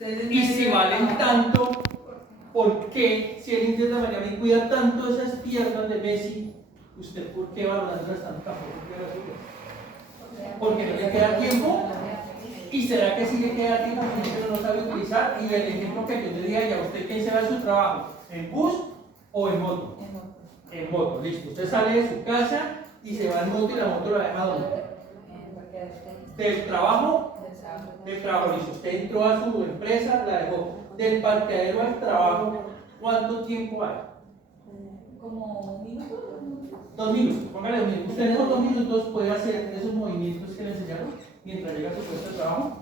Y si valen tanto, ¿por qué, si el Inter de Miami cuida tanto esas piernas de Messi, usted por qué valorándolas tanto tampoco cuida las suyas? Porque no le queda tiempo. ¿Y será que sí le queda tiempo pero no sabe utilizar? Y el ejemplo que yo le di a usted, ¿quién se va a su trabajo? ¿En bus o en moto? En moto, listo. Usted sale de su casa y se va en moto y la moto la deja ¿dónde? Del trabajo. Del trabajo, listo. Usted entró a su empresa, la dejó. Del parqueadero al trabajo, ¿cuánto tiempo hay? Como un minuto. 2 minutos, póngale 2 minutos. Usted en esos 2 minutos puede hacer esos movimientos que le enseñaron mientras llega a su puesto de trabajo.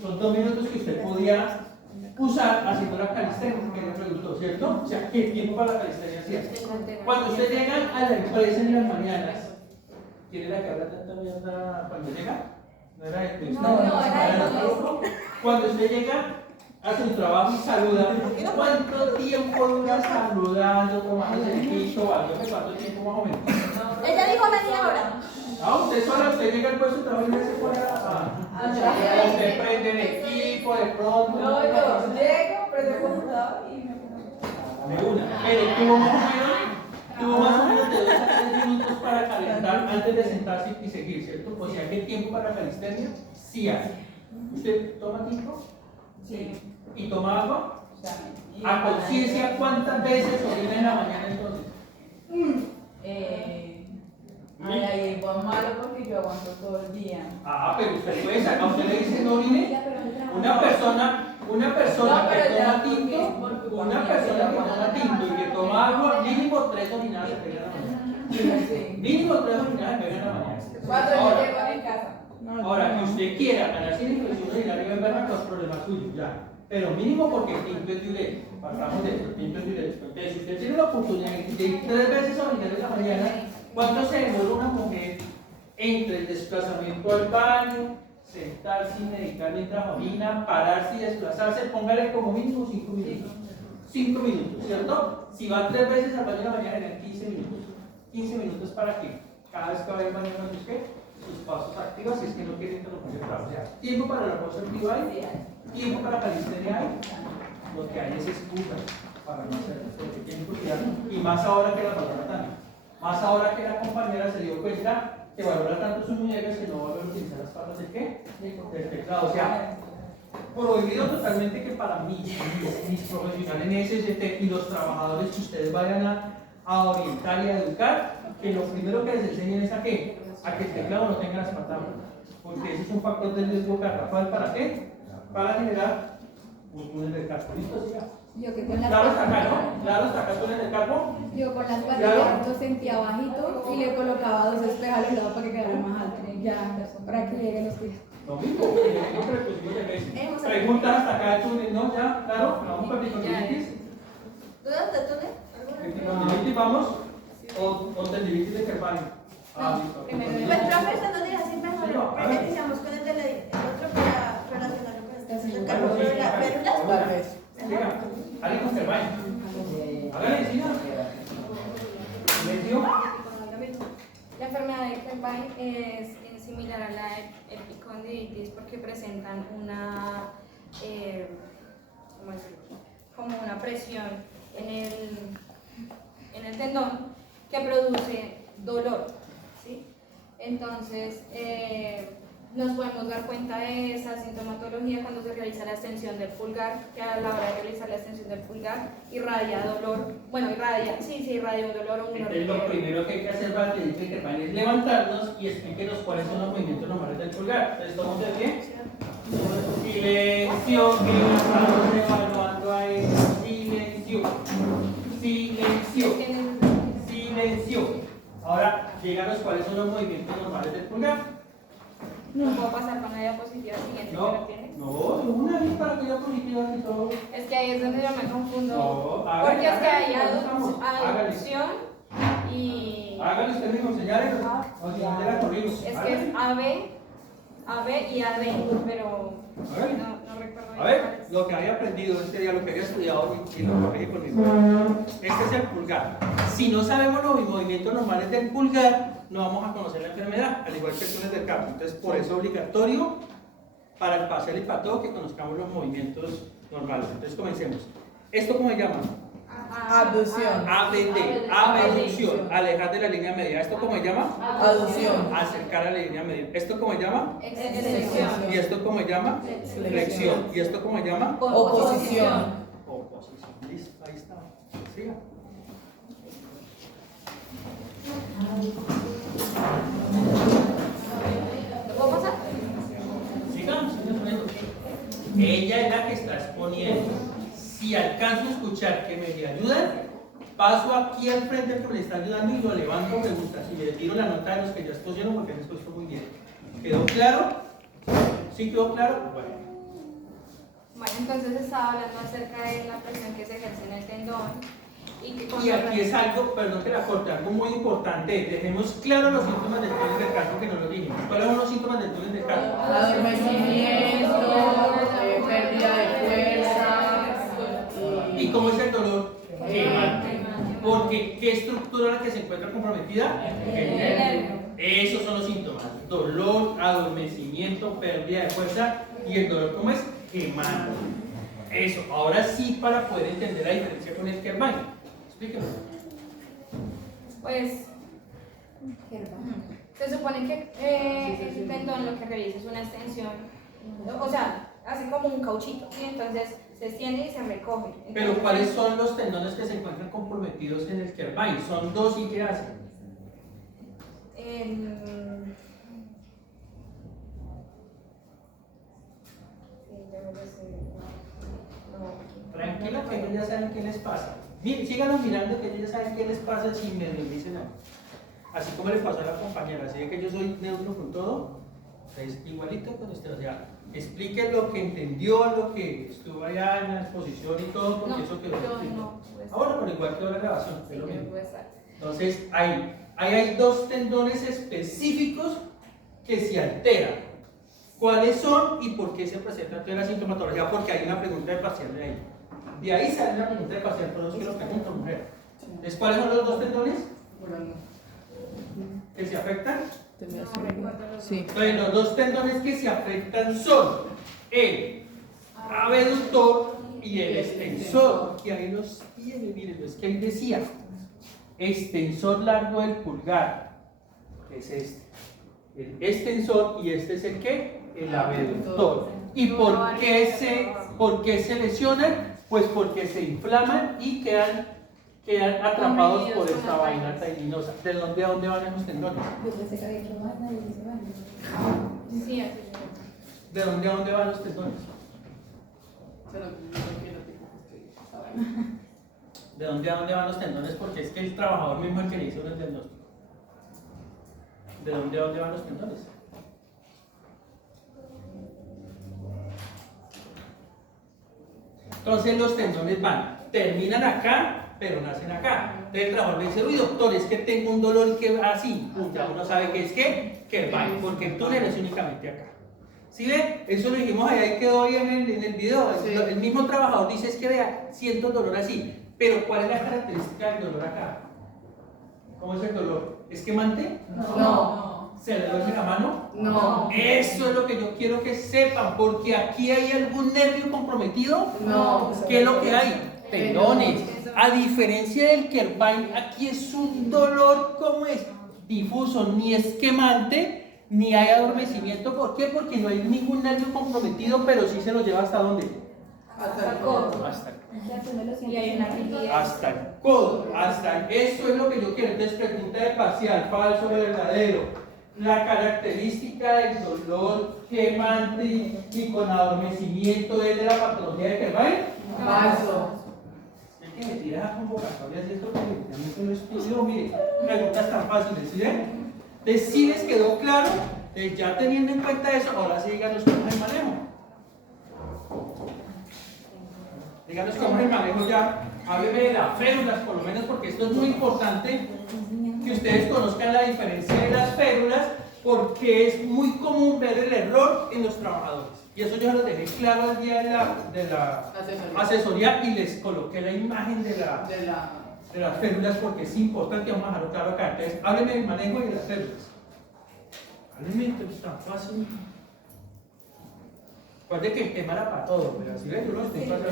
Son 2 minutos que usted podía usar haciendo la calistenia, que le preguntó, ¿cierto? O sea, ¿qué tiempo para la calistenia hacía? Cuando usted llega a la empresa en las mañanas, ¿quién era que habla tanta mierda cuando llega? ¿No era de Cuando usted llega a su trabajo y saluda, ¿cuánto tiempo dura saludando, tomándose el pito, cuánto tiempo más o menos? Ella dijo media hora. Ah, usted sola, usted llega al puesto de trabajo y se pone a usted prende el equipo, de pronto. No, yo llego, prendo el computador y me pongo. De una. Pero tuvo más o menos de 2 a 3 minutos para calentar antes de sentarse y seguir, ¿cierto? O sea, ¿qué tiempo para calistenia? Sí hay. ¿Usted toma tiempo? Sí. ¿Y toma agua? ¿A conciencia cuántas veces orina en la mañana entonces? Ahí fue malo porque yo aguanto todo el día. Ah, pero usted puede sacar, usted le dice no orine. Una persona que toma tinto y que toma agua, mínimo 3 orinadas se pegan en la mañana. Mínimo 3 orinadas se pegan en la mañana. Cuando yo llego a mi casa. Ahora, que usted quiera ganar sin inflexión urinaria en verla, los problemas suyos, ya. Pero mínimo porque el tinto es diurético. Partamos de eso, el tinto es diurético. Entonces, si usted tiene la oportunidad de ir 3 veces a orinar en la mañana, ¿cuánto se demora una mujer entre el desplazamiento al baño, sentarse y meditar mientras orina, pararse y desplazarse? Póngale como mínimo 5 minutos. 5 minutos, ¿cierto? Si va 3 veces al baño en la mañana, eran 15 minutos. 15 minutos para que cada vez que vaya al baño no busque sus pasos activos, si es que no quiere interrumpir el trabajo. O sea, tiempo para la pausa activa hay, tiempo para calistenia hay, lo que hay es excusa para no hacerlo, porque tiene que cuidar, y más ahora que la valora tanto, más ahora que la compañera se dio cuenta que valora tanto sus muñecas que no vuelve a utilizar las patas del qué, del teclado. O sea, prohibido totalmente que para mí, mis profesionales en SST y los trabajadores que ustedes vayan a orientar y a educar, que lo primero que les enseñen es a qué, a que el teclado no tenga las patas, porque ese es un factor de riesgo garrafal. ¿Para qué? Para generar túnel del carpo. ¿Listo? ¿Sí? Yo que con las Claro hasta acá, ¿no? Claro hasta acá túnel del carpo. Yo con las patillas lo sentía bajito y le colocaba 2 espejos a los lados para que quedara más alto. Ya, para que lleguen los días. Lo mismo, yo creo que yo le preguntas hasta acá el túnel, ¿no? Ya, claro, vamos con tendinitis. ¿Dónde túnel? Tendinitis vamos, o tendinitis de Kervani. Ah, listo. Pues profe, eso nos deja sin mejor. Porque iniciamos con el otro para relacionarlo con este. El carbo, pero las partes. Alguien con Kervani. Hágale, siga. ¿Silencio? La enfermedad de Kervani es similar a la epicondiditis porque presentan una, ¿cómo decirlo? Como una presión en el tendón que produce dolor, ¿sí? Entonces, nos podemos dar cuenta de esa sintomatología cuando se realiza la extensión del pulgar, que a la hora de realizar la extensión del pulgar irradia dolor, irradia un dolor o un Entonces, lo primero que hay que hacer para que dice Kervani es levantarnos y explíquenos cuáles son los movimientos normales del pulgar. Entonces, ¿estamos de pie? Silencio, que estamos evaluando a él. Silencio. Silencio. Ahora, díganos cuáles son los movimientos normales del pulgar. No puedo pasar con la diapositiva siguiente. No, una vez para que diapositiva y todo. Es que ahí es donde yo me confundo. No, hágale, porque es que hay hágale. aducción y. Hágale usted mismo, señales. O si no, ya la corrimos. Es que es AB y AD, pero no recuerdo bien. A ver, lo que había aprendido este día, lo que había estudiado y lo corregí conmigo. Este es el pulgar. Si no sabemos los movimientos normales del pulgar, no vamos a conocer la enfermedad, al igual que el túnel del carpo. Entonces, por eso es obligatorio para el parcial y para todo, que conozcamos los movimientos normales. Entonces comencemos. ¿Esto cómo se llama? Abducción. ABD, abducción, alejar de la línea media. ¿Esto cómo se llama? Aducción. Acercar a la línea media. ¿Esto cómo se llama? Extensión. ¿Y esto cómo se llama? Flexión. ¿Y esto cómo se llama? Oposición. Oposición. Listo, ahí está. Siga. ¿Lo puedo pasar? Sigamos, ella es la que está exponiendo. Si alcanzo a escuchar que me ayudan, paso aquí al frente que me está ayudando y lo levanto, me gusta. Si le tiro la nota de los que ya expusieron, porque les expuso muy bien. ¿Quedó claro? ¿Sí quedó claro? Bueno. Bueno, entonces estaba hablando acerca de la presión que se ejerce en el tendón. Y aquí es algo, perdón que la corte, algo muy importante. Dejemos claro los síntomas del túnel del carpo que no lo dijimos. ¿Cuáles son los síntomas del túnel del carpo? Adormecimiento, pérdida de fuerza. ¿Y cómo es el dolor? Quemante. Porque ¿qué estructura es la que se encuentra comprometida? El nervio. Esos son los síntomas. Dolor, adormecimiento, pérdida de fuerza y el dolor, ¿cómo es? Quemante. Eso. Ahora sí, para poder entender la diferencia con el Kerrvine. Explíqueme. Pues se supone que el tendón lo que realiza es una extensión, o sea, hace como un cauchito, ¿sí? Entonces se extiende y se recoge. Entonces, Pero ¿cuáles son los tendones que se encuentran comprometidos en el Kerrvine? Son dos y ¿qué hacen? Tranquila que ellos ya saben qué les pasa. Miren, síganos mirando que ellos ya saben qué les pasa si me lo dicen algo. Así como le pasó a la compañera, así que yo soy neutro con todo, es igualito con usted, o sea, explique lo que entendió, lo que estuvo allá en la exposición y todo, porque no, eso quedó yo escrito. no puedo estar. Ahora, pero igual quedó la grabación, Sí, es lo yo mismo. no puedo estar. Entonces, ahí hay dos tendones específicos que se alteran. ¿Cuáles son y por qué se presenta toda la sintomatología? Porque hay una pregunta de parcial de ahí. De ahí sale la pregunta de parcial, por eso es que lo pregunto, mujer. Entonces, ¿cuáles son los dos tendones que se afectan? No recuerdo los Sí. Entonces, los dos tendones que se afectan son el abductor y el extensor. Y ahí los tiene, miren, es que ahí decía extensor largo del pulgar, que es este. El extensor y este es el ¿qué? El abductor. ¿Y por qué se lesionan? Pues porque se inflaman y quedan atrapados por esta vaina tendinosa. ¿De dónde a dónde van esos tendones? Yo pensé que había hecho más, nadie dice más. Sí, así ¿De dónde a dónde van los tendones? ¿De dónde a dónde van los tendones? Porque es que el trabajador mismo es el que le hizo el diagnóstico. ¿De dónde a dónde van los tendones? Entonces los tendones terminan acá, pero nacen acá. Entonces el trabajador le dice, uy doctor, es que tengo un dolor que va así. Ya uno sabe que es Kerrvine, porque el túnel es únicamente acá. ¿Sí ven? Eso lo dijimos allá y quedó ahí en el video. Sí. El mismo trabajador dice, es que vea, siento el dolor así. Pero ¿cuál es la característica del dolor acá? ¿Cómo es el dolor? ¿Es quemante? No. ¿Se le duele la mano? No. Eso es lo que yo quiero que sepan, porque aquí hay algún nervio comprometido. No. ¿Qué es lo que hay? Tendones. A diferencia del Kerrvine, aquí es un dolor, ¿cómo es? Difuso, ni es quemante, ni hay adormecimiento. ¿Por qué? Porque no hay ningún nervio comprometido, pero sí se lo lleva hasta dónde? Hasta el codo. Hasta el Y hay una rigidez. hasta el codo, eso es lo que yo quiero. Entonces, pregunta de parcial, falso o verdadero. La característica del dolor quemante y con adormecimiento es de la patología de Kerrvine. Falso. Es que me tira a convocatorias de esto que literalmente no estudió. Mire, preguntas tan fáciles, ¿sí ven? Entonces, si les quedó claro, ya teniendo en cuenta eso, ahora sí díganos cómo es el manejo. Díganos cómo es el manejo ya. Hábleme de las férulas, por lo menos, porque esto es muy importante que ustedes conozcan la diferencia de las férulas, porque es muy común ver el error en los trabajadores. Y eso yo se lo dejé claro el día de la asesoría y les coloqué la imagen de las férulas porque es importante, vamos a dejarlo claro acá. Entonces, hábleme del manejo y de las férulas. Hábleme, que es tan fácil. Recuerde que el tema era para todo, pero así ven, yo lo estoy pasando.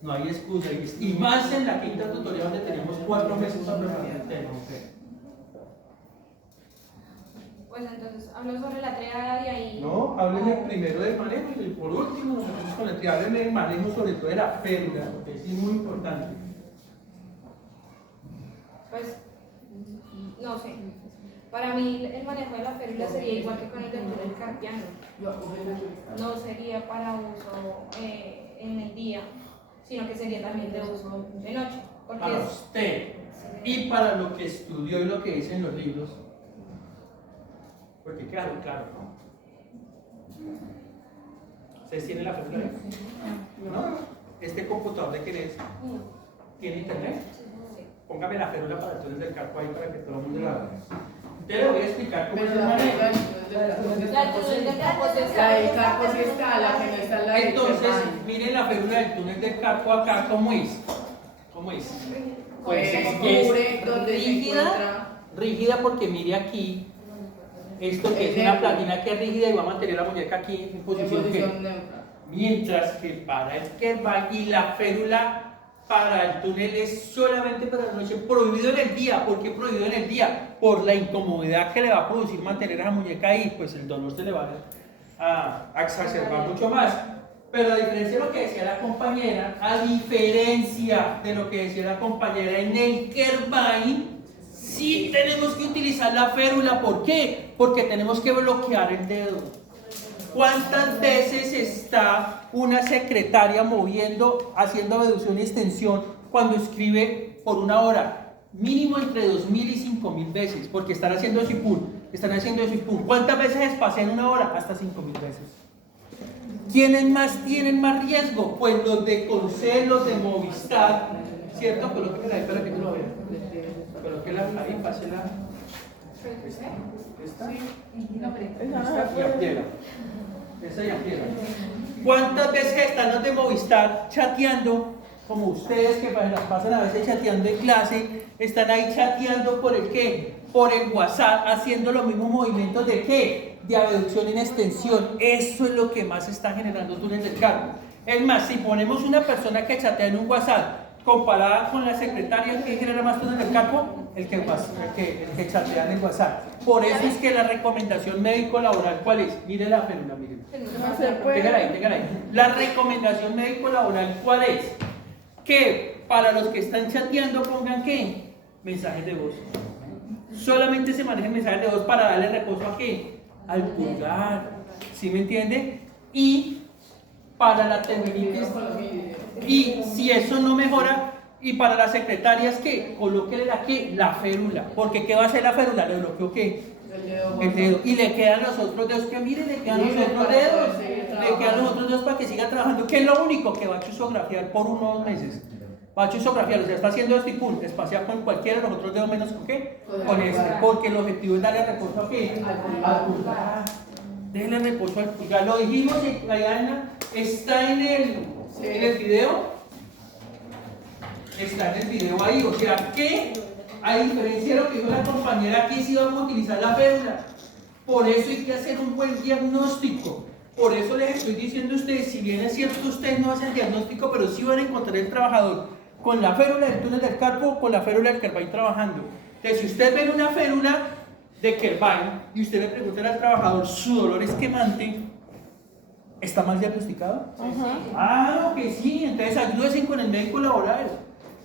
No hay excusa. Y más en la quinta tutorial donde teníamos 4 meses para preparar el tema. Pues entonces hablo sobre la triada y ahí. No, háblenme primero del manejo y por último nos metemos con la triada. Háblenme del manejo sobre todo de la férula, porque es muy importante. Pues, no sé. Para mí el manejo de la férula sería igual que con el del túnel carpiano. No sería para uso en el día, sino que sería también de uso de noche. Porque Para usted y para lo que estudió y lo que dice en los libros. Porque claro, ¿no? ¿Ustedes tienen la férula? ¿No? ¿Este computador de quién es? ¿Tiene internet? Póngame la férula para el túnel del Carpo ahí para que todo el mundo la vea. Entonces le voy a explicar cómo es el manejo. La del Carpo sí está, la que no está en la del Entonces, Carpo. miren la férula del túnel del Carpo acá, ¿cómo es? ¿Cómo es? Pues es cubre donde se rígida, encuentra. rígida porque mire aquí, esto que es una platina que es rígida y va a mantener la muñeca aquí en En posición posición neutra. mientras que para el Kerbal y la férula para el túnel es solamente para la noche, prohibido en el día. ¿Por qué prohibido en el día? Por la incomodidad que le va a producir mantener a esa muñeca ahí, pues el dolor se le va a exacerbar mucho más. Pero a diferencia de lo que decía la compañera, en el Kerbal sí tenemos que utilizar la férula. ¿Por qué? Porque tenemos que bloquear el dedo. ¿Cuántas veces está una secretaria moviendo, haciendo abducción y extensión cuando escribe por una hora? Mínimo entre 2.000 y 5.000 veces, porque están haciendo sipún. ¿Cuántas veces espacé en una hora? Hasta 5.000 veces. ¿Quiénes más tienen más riesgo? Pues los de Concel, los de Movistar, ¿cierto? Colóquenla ahí para que no lo vean. Colóquenla ahí, pásela. ¿Esta? Esta y aprieta. Esa y aprieta. ¿Cuántas veces están los de Movistar chateando? Como ustedes que las pasan a veces chateando en clase, están ahí chateando por el qué, por el WhatsApp, haciendo los mismos movimientos de qué, de abducción en extensión. Eso es lo que más está generando túnel del Carpo. Es más, si ponemos una persona que chatea en un WhatsApp comparada con la secretaria, ¿qué genera más túnel del Carpo? El que chatea en el WhatsApp. Por eso es que la recomendación médico-laboral, ¿cuál es? Mire la férula, miren. Téngala ahí. La recomendación médico-laboral, ¿cuál es? Que para los que están chateando pongan ¿qué? Mensajes de voz. Solamente se manejan mensajes de voz para darle reposo a ¿qué? Al pulgar. ¿Sí me entiende? Y para la tendinitis. Y si eso no mejora, y para las secretarias ¿qué? Colóquele la férula. Porque ¿qué va a hacer la férula? ¿Le bloqueó qué? El dedo. Y le quedan los otros dedos. Que miren, le quedan los otros dedos. Le quedan los otros dedos para que siga trabajando. Que es lo único que va a chusografiar por 1 o 2 meses. Va a chusografiar, o sea, está haciendo este punto, espaciar con cualquiera de los otros dedos menos con qué? Con este. Porque el objetivo es darle reposo a qué? Al pulgar. Déjenle reposo al pulgar. Lo dijimos, Diana, está en el video. Está en el video ahí, o sea que a diferencia de lo que dijo la compañera, aquí sí vamos a utilizar la férula. Por eso hay que hacer un buen diagnóstico. Por eso les estoy diciendo a ustedes, si bien es cierto ustedes no hacen diagnóstico, pero sí van a encontrar el trabajador con la férula del túnel del Carpo o con la férula del Kerbal trabajando. Entonces, si usted ve una férula de Kerbal y usted le pregunta al trabajador, su dolor es quemante, ¿está mal diagnosticado? Ah, que sí, entonces ayúdense con el médico laboral.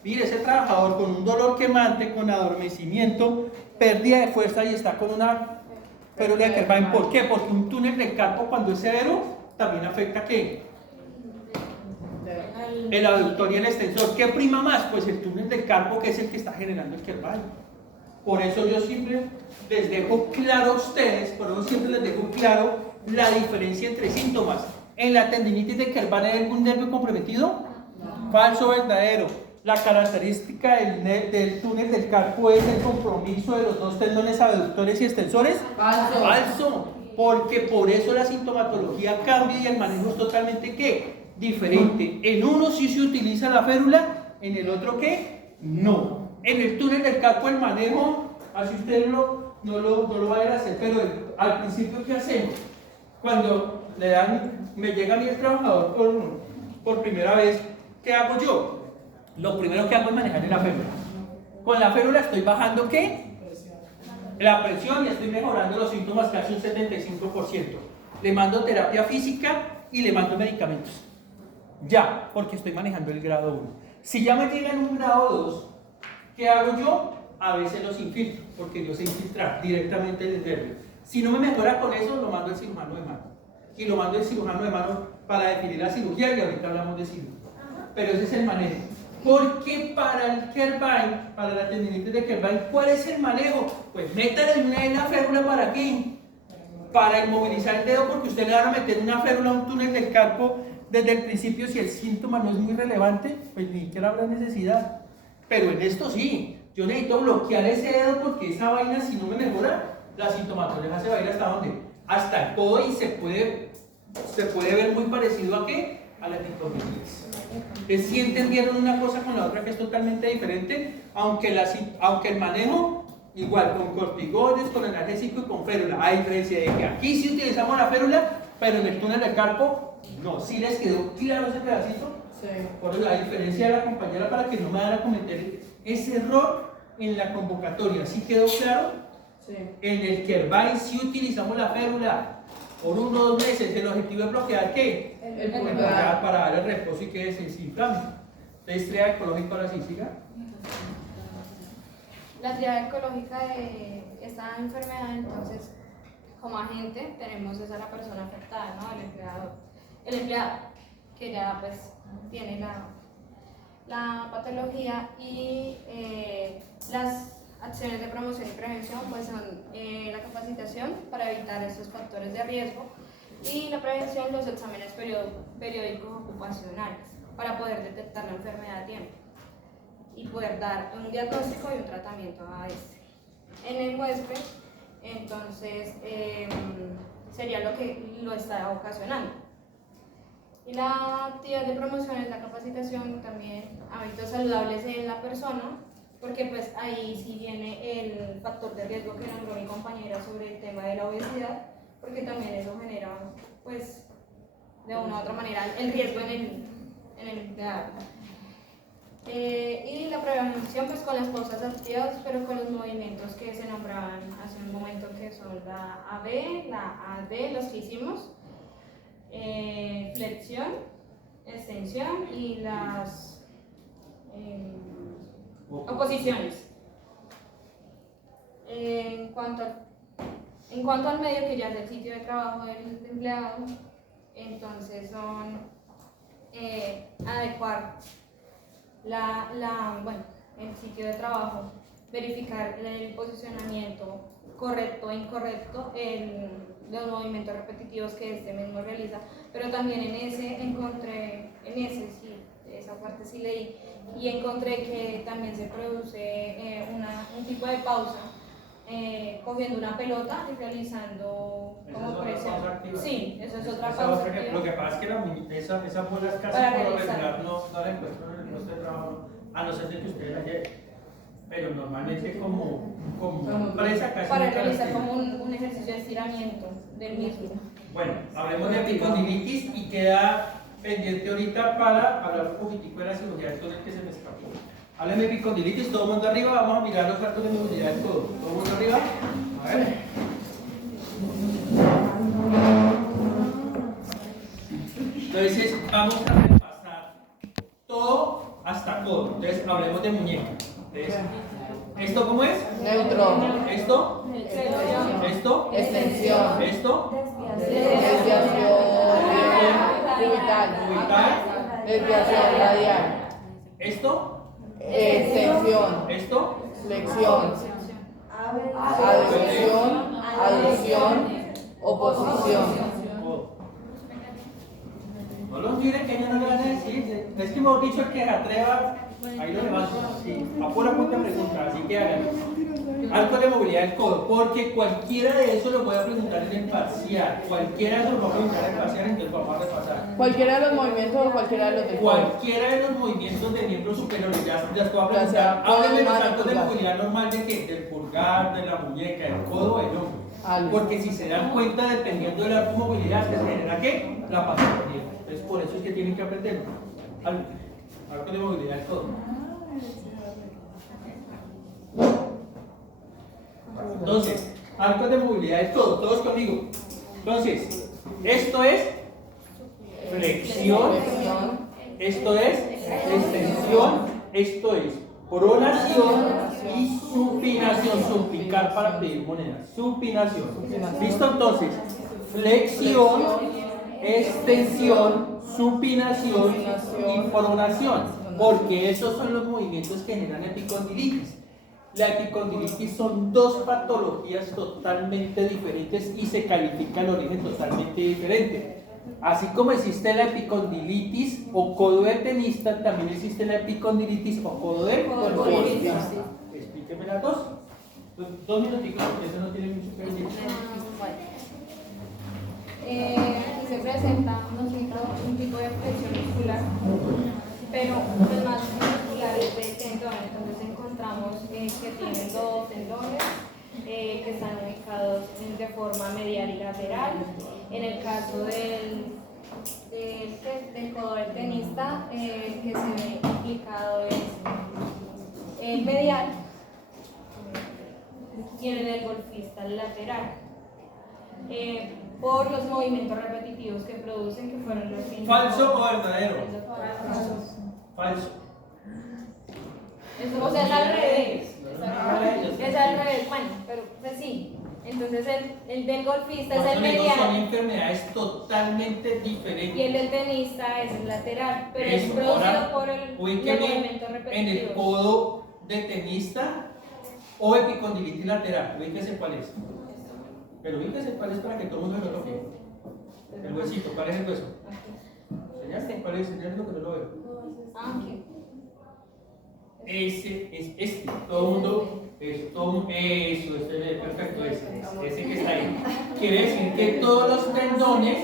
Mire, ese trabajador con un dolor quemante, con adormecimiento, pérdida de fuerza y está con una férula de Kerbal. ¿Por qué? Porque un túnel del Carpo cuando es severo también afecta ¿qué? El aductor y el extensor. ¿Qué prima más? Pues el túnel del Carpo, que es el que está generando el Kerbal. Por eso yo siempre les dejo claro a ustedes, la diferencia entre síntomas. En la tendinitis de Kerbal hay algún nervio comprometido. Falso, verdadero. La característica del túnel del Carpo es el compromiso de los 2 tendones abductores y extensores. Falso. Porque por eso la sintomatología cambia y el manejo es totalmente ¿qué? Diferente. En uno sí se utiliza la férula, en el otro ¿qué? No. En el túnel del Carpo el manejo, así ustedes no lo vayan a hacer, pero al principio ¿qué hacemos? Cuando me llega a mí el trabajador por primera vez, ¿qué hago yo? Lo primero que hago es manejarle la férula. Con la férula estoy bajando ¿qué? La presión y estoy mejorando los síntomas casi un 75%. Le mando terapia física y le mando medicamentos. Ya, porque estoy manejando el grado 1. Si ya me llega en un grado 2, ¿qué hago yo? A veces los infiltro, porque yo sé infiltrar directamente el nervio. Si no me mejora con eso, lo mando al cirujano de mano. Y lo mando al cirujano de mano para definir la cirugía, y ahorita hablamos de cirugía. Pero ese es el manejo. Porque para el Kervine, para la tendinitis de Kervine, ¿cuál es el manejo? Pues métale una férula para aquí, para inmovilizar el dedo, porque usted le van a meter una férula a un túnel del carpo desde el principio. Si el síntoma no es muy relevante, pues ni siquiera habrá necesidad. Pero en esto sí, yo necesito bloquear ese dedo, porque esa vaina, si no me mejora, la sintomatología se va a ir hasta dónde? Hasta el codo, y se puede ver muy parecido a ¿qué? A la ectomielitis. Entonces, si entendieron una cosa con la otra que es totalmente diferente, aunque el manejo igual con corticoides, con analgésico y con férula, hay diferencia de que aquí sí utilizamos la férula, pero en el túnel del carpo no. ¿Sí les quedó claro ese pedacito? Sí. Por eso la diferencia de la compañera, para que no me van a cometer ese error en la convocatoria. ¿Sí quedó claro? Sí. En el Kervine sí utilizamos la férula por 1 o 2 meses. El objetivo es bloquear ¿qué? El pulgar, para dar el reposo y que se desinflame. Entonces, triada ecológica, ahora sí, siga. La triada ecológica de esta enfermedad, entonces, como agente, tenemos esa la persona afectada, ¿no? El empleado, que ya pues tiene la patología, y las acciones de promoción y prevención pues son la capacitación para evitar estos factores de riesgo, y la prevención, los exámenes periódicos ocupacionales para poder detectar la enfermedad a tiempo y poder dar un diagnóstico y un tratamiento a este. En el huésped, entonces, sería lo que lo está ocasionando. Y la actividad de promoción es la capacitación, también hábitos saludables en la persona, porque pues ahí sí viene el factor de riesgo que nombró mi compañera sobre el tema de la obesidad, porque también eso genera pues de una u otra manera el riesgo en el empleado. Y la prevención pues con las pausas activas, pero con los movimientos que se nombraban hace un momento, que son la AB, la AD, los que hicimos, flexión, extensión y las oposiciones. En cuanto al medio, que ya es el sitio de trabajo del empleado, entonces son adecuar el sitio de trabajo, verificar el posicionamiento correcto e incorrecto, los movimientos repetitivos que este mismo realiza, pero también esa parte sí leí, y encontré que también se produce un tipo de pausa, cogiendo una pelota y realizando como presión. Sí, eso es otra pausa. Lo que pasa es que esas bolas casi Para por lo realizar. regular no la encuentro en el puesto de trabajo, a no ser de que ustedes la lleven. Pero normalmente como empresa casi Para nunca las realizar tienen. como un ejercicio de estiramiento del mismo. Bueno, hablemos de epicondilitis y queda pendiente ahorita para hablar un poquitico de la cirugía del túnel que se me escapó. Háblame de epicondilitis, todo el mundo arriba, vamos a mirar los datos de movilidad del codo. Todo el mundo arriba. A ver. Entonces vamos a repasar todo hasta codo. Entonces hablemos de muñeca. Entonces, ¿esto cómo es? Neutro. ¿Esto? ¿Esto? Extensión. ¿Esto? Desviación cubital. ¿Cubital? Desviación radial. ¿Esto? Extensión. ¿Esto? Flexión. Aducción. Aducción. Oposición. No los mire que ellos no le van a decir. Es que hemos dicho el que se atreva, ahí lo levanto. Sí, a pura punta pregunta, así que hagan. Algo de movilidad del codo, porque cualquiera de eso lo voy a preguntar en el parcial. Cualquiera de eso lo voy a preguntar en el parcial, entonces vamos a repasar. Cualquiera de los movimientos o cualquiera de los de Cualquiera de los movimientos de miembros superiores, ya les puedo Ya sea preguntar. Háblenme los pulgar, saltos de pulgar. movilidad normal de qué? Del pulgar, de la muñeca, del codo, del hombro. Porque si se dan cuenta, dependiendo de la movilidad, se genera ¿qué? La patología. Entonces, por eso es que tienen que aprender. Arco de movilidad es todo. Entonces, arcos de movilidad es todo. Todos conmigo. Entonces, esto es flexión. Esto es extensión. Esto es pronación y supinación. Supicar para pedir monedas. Supinación. ¿Listo? Entonces, flexión, extensión, supinación y pronación. Porque esos son los movimientos que generan epicondilitis. La epicondilitis son dos patologías totalmente diferentes y se califica el origen totalmente diferente. Así como existe la epicondilitis o codo de tenista, también existe la epicondilitis o codo de golfista. Explíqueme las dos. 2 minuticos porque eso no tiene mucho que decir. Aquí se presenta un tipo de flexión muscular, pero los más musculares del tendón. Entonces encontramos que tienen 2 tendones que están ubicados de forma medial y lateral. En el caso del codo del tenista, que se ve implicado es el medial, y en el golfista el lateral. Por los movimientos repetitivos que producen, que fueron los que... ¿Falso o verdadero? Falso. O sea, es al revés. Es al revés. Bueno, pero pues sí. Entonces el del golfista es el medial. Son enfermedades totalmente diferentes. Y el del tenista es el lateral. Pero es Eso, producido ahora, por los movimientos repetitivos. en el codo de tenista o epicondilitis lateral. Ubíquese cuál es. Pero ubíquese cuál es para que todo el mundo lo vea. El huesito, ¿cuál es el hueso? Señal, ¿cuál es? Señal, lo que no lo veo. Aquí. Ese es este. Todo el mundo, eso, perfecto, ese que está ahí. Quiere decir que todos los tendones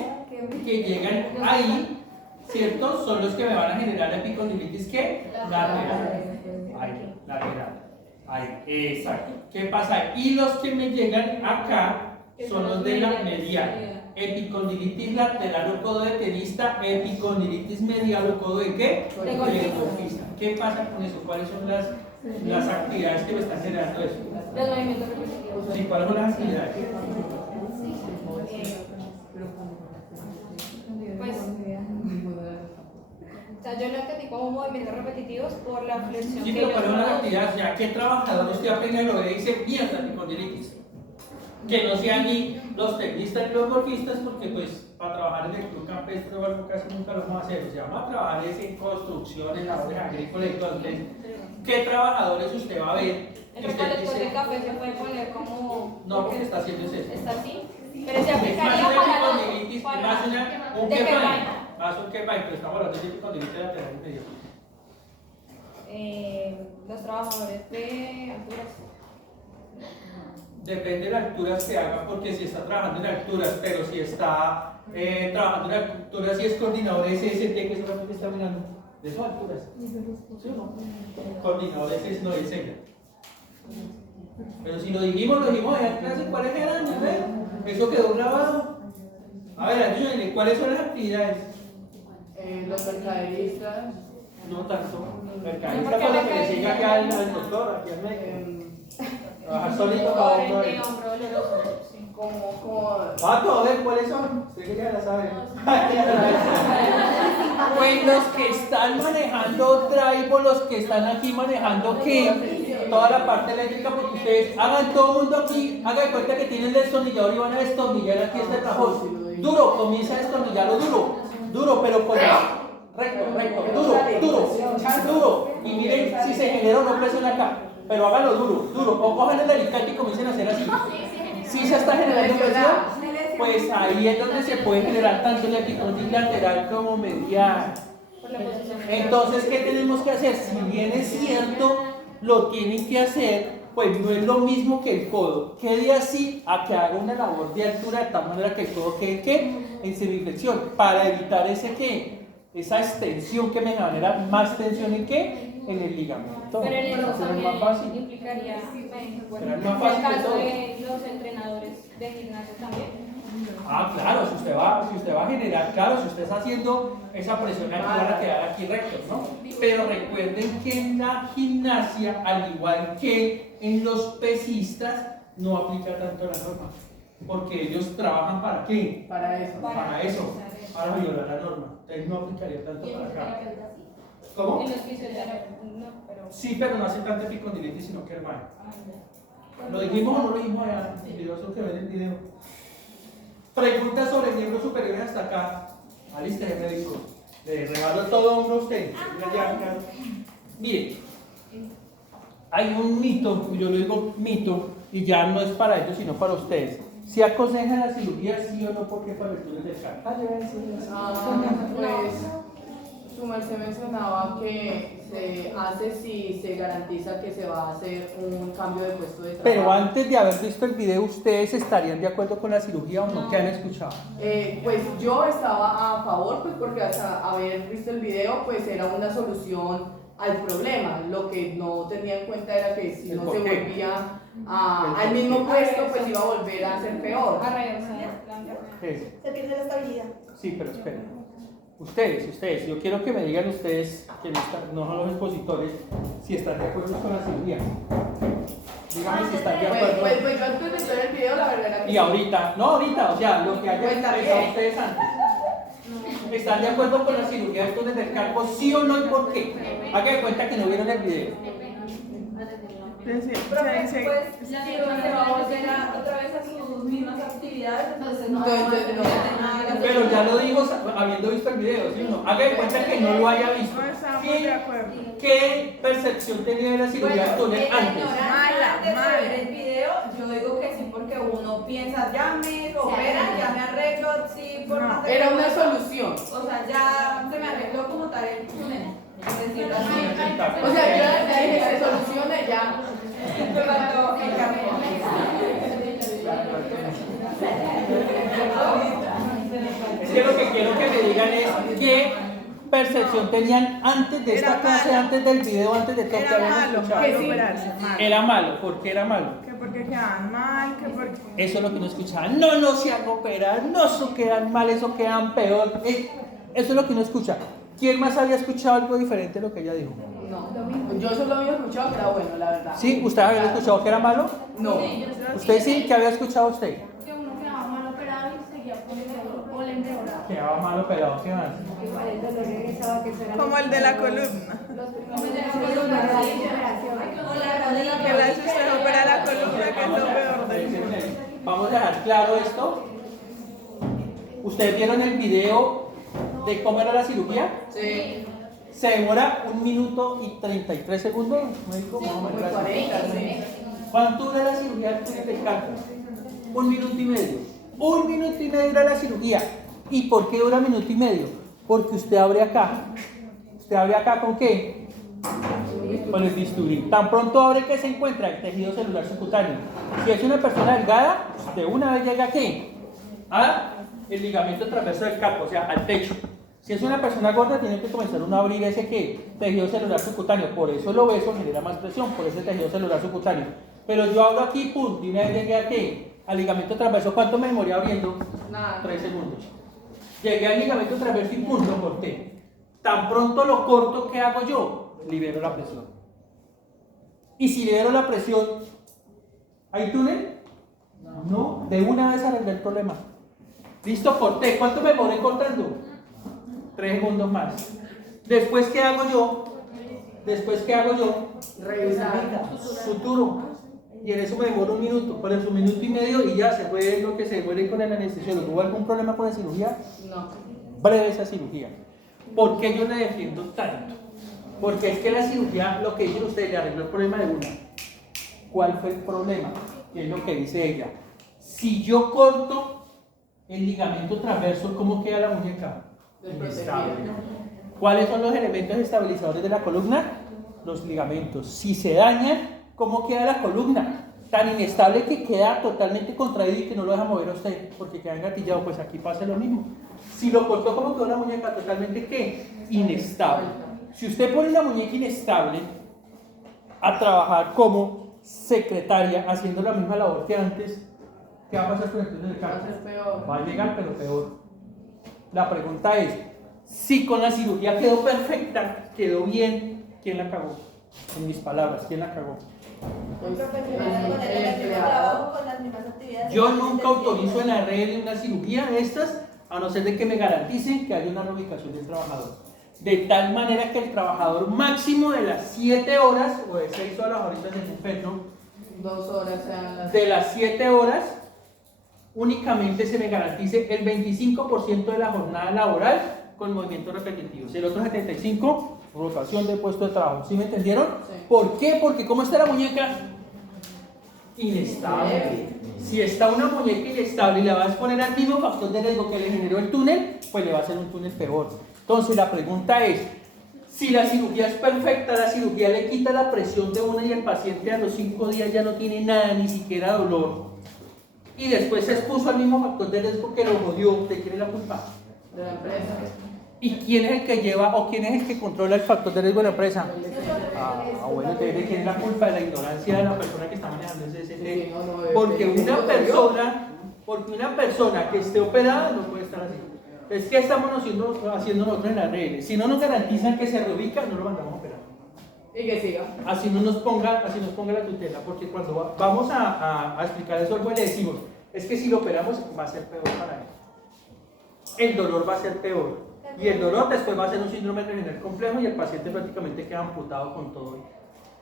que llegan ahí, ¿cierto? Son los que me van a generar la epicondilitis, ¿qué? Lateral. Ahí, lateral. Ahí, exacto. ¿Qué pasa? Y los que me llegan acá son los de la medial. Epicondilitis lateral o codo de tenista, epicondilitis medial o codo de ¿qué? De golfista. ¿Qué pasa con eso? ¿Cuáles son las actividades que me están generando eso? Los movimientos repetitivos. Sí, ¿cuáles son las actividades? Pues, o sea, yo lo entendí como movimientos repetitivos por la flexión. Sí, que pero ellos ¿cuáles son las producen. actividades? Ya, ¿qué trabajador usted apenas lo ve y dice mierda epicondilitis? Que no sean ni los tecnistas ni los golfistas, porque pues para trabajar en el club campestre o algo casi nunca lo vamos a hacer. O sea, vamos a trabajar en construcción, en labores agrícolas. Entonces, ¿qué trabajadores usted va a ver? El recolector de café se puede poner como... No, porque está haciendo eso. Está así. Pero se Es aplicaría más una para epicondilitis, es más un de quepain. quepain. Más un quepain, pero estamos hablando de epicondilitis lateral medio. Los trabajadores de alturas. Depende de la altura que haga, porque si está trabajando en alturas, pero si está trabajando en alturas, si es coordinador SST, que solamente está mirando de sus alturas. ¿Sí o no? Coordinador SS no dice ella. Pero si lo dijimos en clase, ¿cuáles eran? A ver, eso quedó grabado. A ver, ayúdenme, ¿cuáles son las actividades? Los mercaderistas. No tanto. Mercadista para lo que le siga acá al doctor, aquí al médico. Trabajar solito para De otro. hombro doloroso. Sí. Como Pato, a ver, ¿cuáles son? Usted que ya la sabe. Pues los que están manejando drive o los que están aquí manejando que toda la parte eléctrica, porque ustedes hagan todo el mundo aquí, hagan de cuenta que tienen el destornillador y van a destornillar aquí este cajón. Duro, comienza a destornillarlo duro, pero con recto, duro. Y miren si se genera o no presión acá. Pero háganlo duro. O cojan el alicate y comiencen a hacer así. Si se está generando presión, pues ahí es donde se puede generar tanto la epicondilitis lateral como medial. Entonces, ¿qué tenemos que hacer? Si bien es cierto, lo tienen que hacer, pues no es lo mismo que el codo. Quede así a que haga una labor de altura de tal manera que el codo quede ¿qué? En semiflexión, para evitar ese ¿qué? esa extensión que me genera más tensión en qué? En el ligamento. Pero en eso Entonces es también más fácil. implicaría, bueno, Será en más fácil el de caso todo. de los entrenadores de gimnasio también. Ah, claro, si usted va a generar, claro, si usted está haciendo esa presión aquí, van a quedar aquí rectos, ¿no? Pero recuerden que en la gimnasia, al igual que en los pesistas, no aplica tanto la norma. Porque ellos trabajan ¿para qué? Para eso. Para eso, para violar la norma. Entonces no aplicaría tanto para acá. ¿Cómo? En los fisioterapeutas, no, pero... Sí, pero no hace tanto epicondilitis, sino que hermano. ¿Lo dijimos o no lo dijimos allá? El video, eso que ven el video. Preguntas sobre miembros superiores hasta acá. Aliste de médico. Le regalo todo hombro a usted. Bien. Hay un mito, yo lo digo mito, y ya no es para ellos, sino para ustedes. ¿Si aconsejan la cirugía, sí o no? Porque para el túnel del carpo. Pues su merced mencionaba que se hace si se garantiza que se va a hacer un cambio de puesto de trabajo. Pero antes de haber visto el video, ¿ustedes estarían de acuerdo con la cirugía o no? ¿Qué han escuchado? Pues yo estaba a favor, pues porque hasta haber visto el video, pues era una solución al problema. Lo que no tenía en cuenta era que si ¿El no por se qué? volvía al mismo puesto, pues iba a volver a ser peor. A regresar la enfermedad. ¿Qué? Se pierde la estabilidad. Sí, pero esperen. Ustedes, yo quiero que me digan ustedes, que no son los expositores, si están de acuerdo con la cirugía. Díganme si están de acuerdo. Pues yo antes de ver el video, la verdad era que Y ahorita, no ahorita, o sea, lo que hayan Pues expresado también. ustedes antes. ¿Están de acuerdo con la cirugía del túnel del carpo? ¿Sí o no y por qué? Hagan de cuenta que no vieron el video. Profe, pues la cirugía se va a volver otra vez a sus mismas actividades, entonces no Entonces, no tiene nada que hacer. Pero ya lo digo habiendo visto el video, ¿sí o no? Hagan de cuenta que no lo haya visto. No estamos de acuerdo. ¿Qué percepción tenía de la cirugía del túnel antes? Antes de ver el video, yo digo que sí, porque uno piensa, ya me operan, ya me arreglo, sí, por más de era que- una solución. O sea, ya se me arregló como tal el túnel. Es decir, así. O sea, yo ya dije, se solucione ya. Cuando el cambio. Es que lo que quiero que me digan es qué percepción tenían antes de esta Era clase, malo. antes del video, antes de todo que Era habían malo, escuchado. malo operarse, malo. Era malo, ¿por qué era malo? Que porque quedaban mal, que porque... Eso es lo que uno escuchaba. No se hagan operar, no, eso quedan mal, eso quedan peor. Eso es lo que uno escucha. ¿Quién más había escuchado algo diferente de lo que ella dijo? No, yo solo había escuchado que era bueno, la verdad. ¿Sí? ¿Usted había escuchado que era malo? No. ¿Usted sí? ¿Qué había escuchado usted? Que uno quedaba mal operado y seguía con el dolor o le empeoraba. Quedaba mal operado, ¿qué más? Igual el dolor regresaba, que eso era Como el de la columna. Como el de la columna, o la rodilla. Que le hace usted operar la columna, que es lo peor del mundo. Vamos a dejar claro esto. ¿Ustedes vieron el video de cómo era la cirugía? Sí. Se demora 1 minuto y 33 segundos. Médico, más o menos. Como 40, sí. ¿Cuánto dura la cirugía del túnel del carpo? 1 minuto y medio. 1 minuto y medio dura la cirugía. ¿Y por qué dura 1 minuto y medio? Porque usted abre acá. ¿Usted abre acá con qué? Con el bisturí. Tan pronto abre que se encuentra el tejido celular subcutáneo. Si es una persona delgada, de una vez llega aquí a el ligamento transverso del carpo, o sea, al techo. Si es una persona gorda, tiene que comenzar uno a abrir ese ¿qué? Tejido celular subcutáneo. Por eso el obeso genera más presión, por ese tejido celular subcutáneo. Pero yo abro aquí, pum, de una vez llegué aquí al ligamento transverso. ¿Cuánto me demoré abriendo? Nada. 3 segundos. Llegué al ligamento transverso y pum, lo corté. Tan pronto lo corto, ¿qué hago yo? Libero la presión. Y si libero la presión, ¿hay túnel? No, de una vez arreglé el problema. Listo, corté. ¿Cuánto me demoré cortando? 3 segundos más. Después, ¿qué hago yo? Revisar. Suturo. Y en eso me demoro 1 minuto. Por eso 1 minuto y medio y ya se fue lo que se muere con el anestesiólogo. ¿Hubo algún problema con la cirugía? No. Breve esa cirugía. ¿Por qué yo la defiendo tanto? Porque es que la cirugía, lo que dicen ustedes, le arregló el problema de una. ¿Cuál fue el problema? Que es lo que dice ella. Si yo corto el ligamento transverso, ¿cómo queda la muñeca? Inestable. ¿Cuáles son los elementos estabilizadores de la columna? Los ligamentos. Si se dañan, ¿cómo queda la columna? Tan inestable que queda totalmente contraído y que no lo deja mover a usted, porque queda engatillado. Pues aquí pasa lo mismo. Si lo cortó, ¿cómo quedó la muñeca? Totalmente, ¿qué? Inestable. Si usted pone la muñeca inestable a trabajar como secretaria, haciendo la misma labor que antes, ¿qué va a pasar con el túnel del Va a carpo? ser peor. Va a llegar, pero peor. La pregunta es, si con la cirugía quedó perfecta, quedó bien, ¿quién la cagó? En mis palabras, ¿quién la cagó? Pues, Profesionales con el mismo empleado. trabajo, con las mismas actividades. Yo nunca autorizo en la red una cirugía de estas, a no ser de que me garanticen que haya una reubicación del trabajador. De tal manera que el trabajador máximo de las 7 horas, o de 6 horas, ahorita en un petro, 2 horas sean las. de las 7 horas, únicamente se me garantice el 25% de la jornada laboral con movimientos repetitivos. El otro 75%, rotación de puesto de trabajo. ¿Sí me entendieron? Sí. ¿Por qué? Porque ¿cómo está la muñeca? Inestable. Si está una muñeca inestable y la vas a poner al mismo factor de riesgo que le generó el túnel, pues le va a hacer un túnel peor. Entonces la pregunta es, si la cirugía es perfecta, la cirugía le quita la presión de una y el paciente a los 5 días ya no tiene nada, ni siquiera dolor, y después se expuso al mismo factor de riesgo que lo jodió, ¿de quién es la culpa? De la empresa. ¿Y quién es el que lleva o quién es el que controla el factor de riesgo de la empresa? Bueno, entonces ¿de quién es la culpa? De la ignorancia de la persona que está manejando ese ST. Sí, no, Porque una persona que esté operada no puede estar así. Es que estamos haciendo nosotros en las redes. Si no nos garantizan que se reubica, no lo mandamos a operar. Y que siga. Así nos ponga la tutela, porque cuando vamos a explicar eso, pues le decimos, es que si lo operamos va a ser peor para él. El dolor va a ser peor. Y el dolor después va a ser un síndrome renal complejo y el paciente prácticamente queda amputado con todo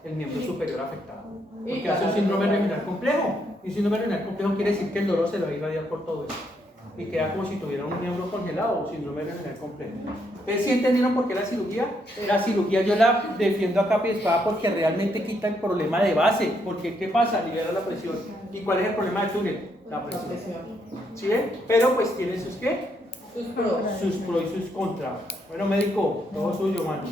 el miembro superior afectado. Porque hace un síndrome renal complejo. Y un síndrome renal complejo quiere decir que el dolor se lo va a irradiar por todo eso. Y queda como si tuviera un miembro congelado o síndrome renal complejo. ¿Ustedes sí entendieron por qué la cirugía? La cirugía yo la defiendo a capa y espada porque realmente quita el problema de base. Porque ¿qué pasa? Libera la presión. ¿Y cuál es el problema del túnel? La presión. ¿Sí ven? Pero pues tiene sus ¿qué? Sus pros. Sus pros y sus contras. Bueno, médico, todo suyo, mano.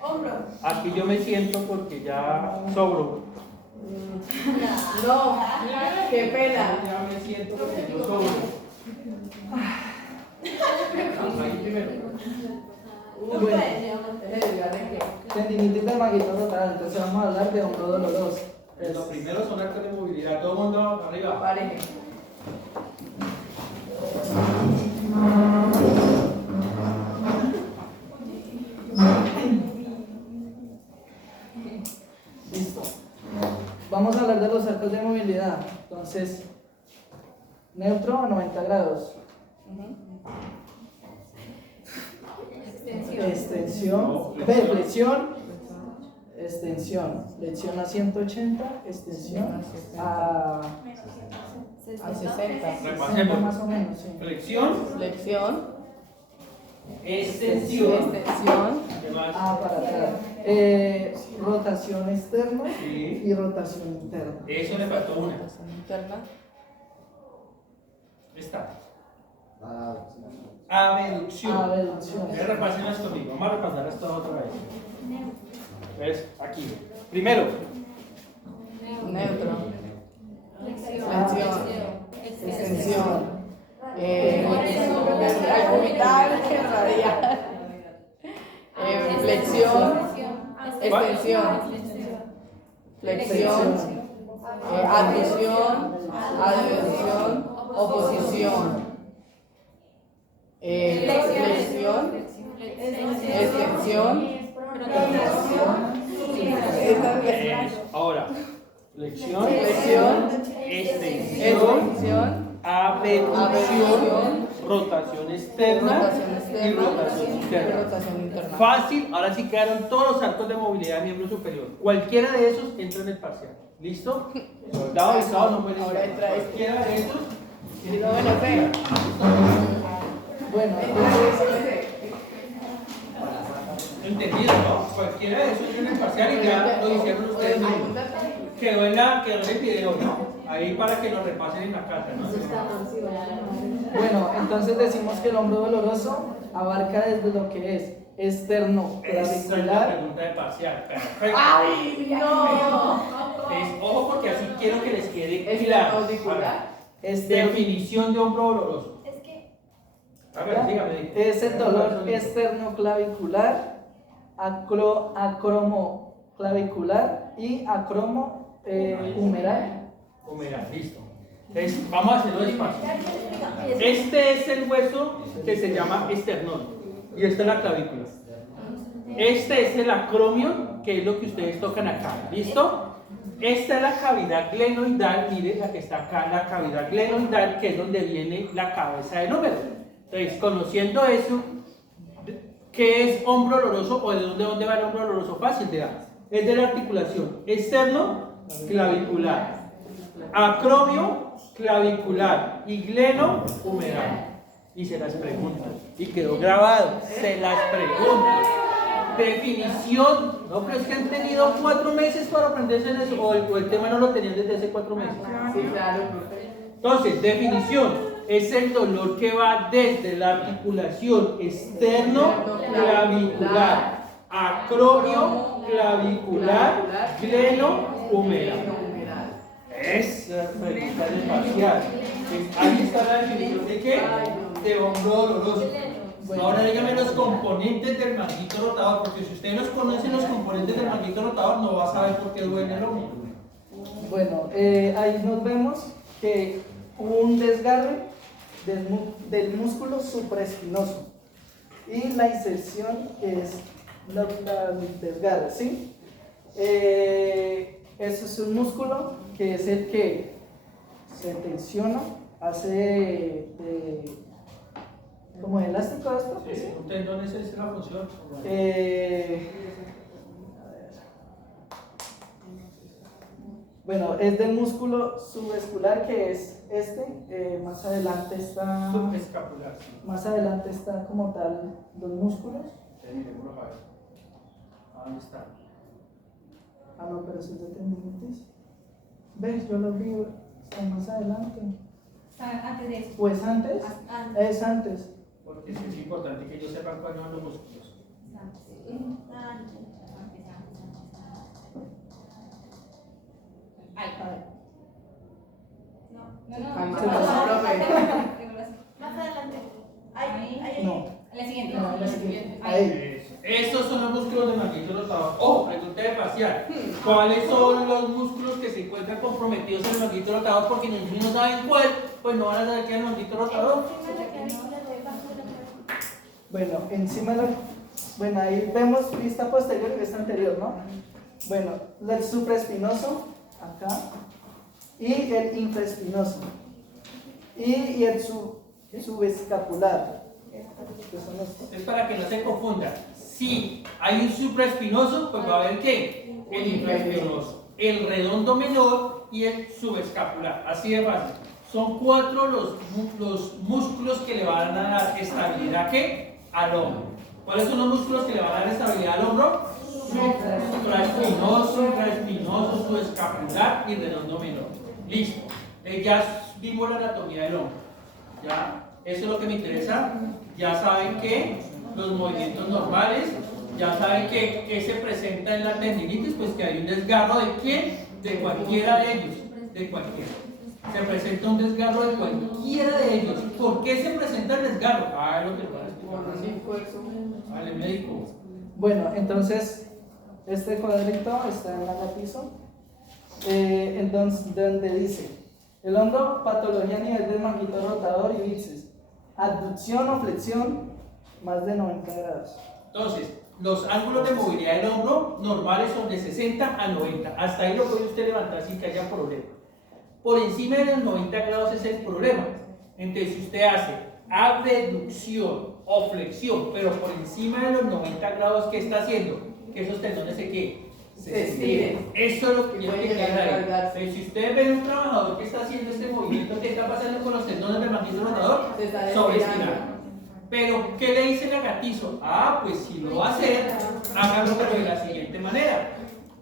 Hombro. Aquí yo me siento porque ya sobro. No, qué pena. Ya me siento porque yo sobro. Tendinitis del manguito rotal, entonces vamos a hablar de hombro doloroso. Los primeros son arcos de movilidad. Todo el mundo arriba. Pareje. Listo. Vamos a hablar de los arcos de movilidad. Entonces, neutro a 90 grados. Extensión, flexión, extensión, flexión a 180, extensión a 60. 60 más o menos, sí. Flexión, Flexión. extensión. Extensión. ¿Qué más? Para atrás. Rotación externa Sí. y rotación interna. Eso le faltó una. Rotación interna. Esta. Abducción. Abducción. Repásenlas conmigo. Vamos a repasarlas todas otra vez. ¿Ves? Aquí. Primero. Neutro. Flexión. Extensión. Orbital, radial. Flexión. Extensión. Flexión. Aducción. Oposición. Flexión. Extensión. Ahora. Flexión. Extensión. Abducción. Rotación externa. Y rotación interna. Fácil, ahora sí quedaron todos los arcos de movilidad de miembro superior. Cualquiera de esos entra en el parcial. ¿Listo? Soldado avisado no puede Ahora entrar. entra Cualquiera de esos. No me lo sé. Bueno, Entendido, ¿no? Cualquiera de esos entra en el parcial y ya lo hicieron ustedes mismos. Quedó en el video, ¿no? Ahí para que lo repasen en la casa, ¿no? bueno, entonces decimos que el hombro doloroso abarca desde lo que es externo Esa es la clavicular. pregunta de parcial. Perfecto. ¡Ay, no! Ojo porque así quiero que les quede ¿Es claro. auricular? Externo. Definición de hombro doloroso. Es que A ver, dígame. Es el dolor esternoclavicular, acromoclavicular y acromo-humeral. Humeral, listo. Vamos a hacerlo despacio. Este es el hueso que se llama esternón y esta es la clavícula. Este es el acromio, que es lo que ustedes tocan acá, ¿listo? Esta es la cavidad glenoidal, mire la que está acá, la cavidad glenoidal, que es donde viene la cabeza del húmero. Entonces, conociendo eso, ¿qué es hombro oloroso o de dónde va el hombro oloroso? Fácil de dar. Es de la articulación externo-clavicular, acromio clavicular y gleno humeral. Y se las pregunto. Y quedó grabado. Se las pregunto. Definición. No, pero es que han tenido 4 meses para aprenderse eso. O el tema no lo tenían desde hace 4 meses. Sí, claro, profe. Entonces, definición. Es el dolor que va desde la articulación externo-clavicular, acromio clavicular, gleno humeral. Es pregunta espacial. Ahí está la definición de qué? De hombro doloroso. Ahora dígame los componentes del manguito rotador, porque si ustedes no conocen los componentes del manguito rotador, no va a saber por qué duele el hombro. Bueno, ahí nos vemos que hubo un desgarre del músculo supraespinoso y la inserción es el desgarre, ¿sí? Eso es un músculo que es el que se tensiona, hace como elástico esto. Sí, un tendón esa es la función. Bueno, es del músculo subescular que es más adelante está. Subescapular. Más adelante está como tal los músculos. ¿Dónde está? Ah, no, pero eso es de tendinitis. ¿Ves? Yo lo vi, está más adelante. Antes de eso. Pues antes. Es antes. Porque sí es importante que ellos sepan cuáles son los músculos. Ay, no, Más adelante. Ahí. No. la siguiente. No, la siguiente. Ahí. Estos son los músculos del manguito rotador. Oh, pregunta de facial. ¿Cuáles son los músculos que se encuentran comprometidos en el manguito rotador? Porque si no saben cuál, pues no van a saber qué es el manguito rotador. Bueno, encima de bueno, ahí vemos vista posterior y vista anterior, ¿no? Bueno, el supraespinoso, acá, y el infraespinoso, y el subescapular, que son estos. Es para que no se confundan. Si hay un supraespinoso, pues va a haber ¿qué? El infraespinoso, el redondo menor y el subescapular. Así de fácil. Son 4 los músculos que le van a dar estabilidad ¿qué? Al hombro. ¿Cuáles son los músculos que le van a dar estabilidad al hombro? Supraespinoso, infraespinoso, subescapular y redondo menor. Listo. Ya vimos la anatomía del hombro. ¿Ya? Eso es lo que me interesa. Ya saben que los movimientos normales, ya saben que se presenta en la tendinitis, pues que hay un desgarro de quién, de cualquiera de ellos, de cualquiera. Se presenta un desgarro de cualquiera de ellos. ¿Por qué se presenta el desgarro? Ah, es lo que lo van a explicar. Vale, médico. Bueno, entonces este cuadrito está en la lapizo, entonces donde dice el hombro, patología a nivel del manguito rotador y bíceps, abducción o flexión más de 90 grados. Entonces, los ángulos de movilidad del hombro normales son de 60 a 90. Hasta ahí lo puede usted levantar sin que haya problema. Por encima de los 90 grados es el problema. Entonces, si usted hace abducción o flexión, pero por encima de los 90 grados, ¿qué está haciendo? Que esos tendones se estiren. Eso es lo que tiene que quedar ahí. Entonces, si ustedes ven un trabajador que está haciendo este movimiento, ¿qué está pasando con los tendones del manguito rotador? Sobreestirar. Pero, ¿qué le dice el lagatizo? Ah, pues si lo va a hacer, hágalo pero de la siguiente manera.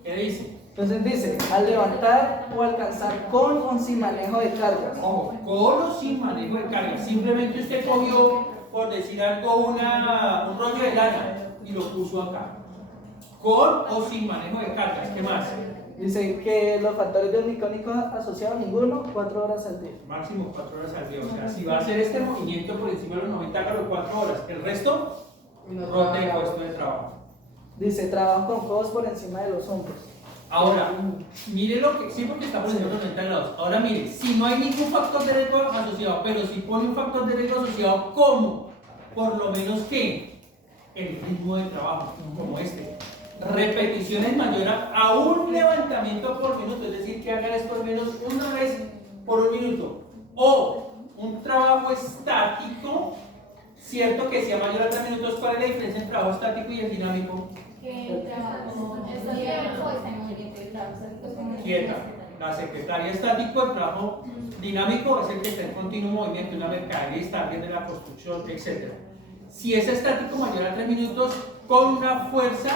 ¿Qué le dice? Entonces dice, al levantar o alcanzar con o sin manejo de cargas. Ojo, con o sin manejo de carga. Simplemente usted cogió, por decir algo, un rollo de lana y lo puso acá. con o sin manejo de cargas. ¿Qué más? Dice que los factores de unicónico asociados, ninguno, 4 horas al día. Máximo 4 horas al día. O sea, si va a hacer este movimiento por encima de los 90, hágalo 4 horas. El resto, rote el puesto de trabajo. Dice trabajo con codos por encima de los hombros. Ahora, mire lo que, sí, porque estamos en los 90 grados. Ahora mire, si no hay ningún factor de riesgo asociado, pero si pone un factor de riesgo asociado, ¿cómo? Por lo menos que el ritmo de trabajo, como este. Repeticiones mayores a un levantamiento por minuto, es decir, que hagan esto al menos una vez por un minuto. O un trabajo estático, cierto que sea mayor a 3 minutos. ¿Cuál es la diferencia entre trabajo estático y el dinámico? Quieta. La secretaria estático, el trabajo dinámico es el que está en continuo movimiento, una mercadería está bien de la construcción, etc. Si es estático mayor a 3 minutos, con una fuerza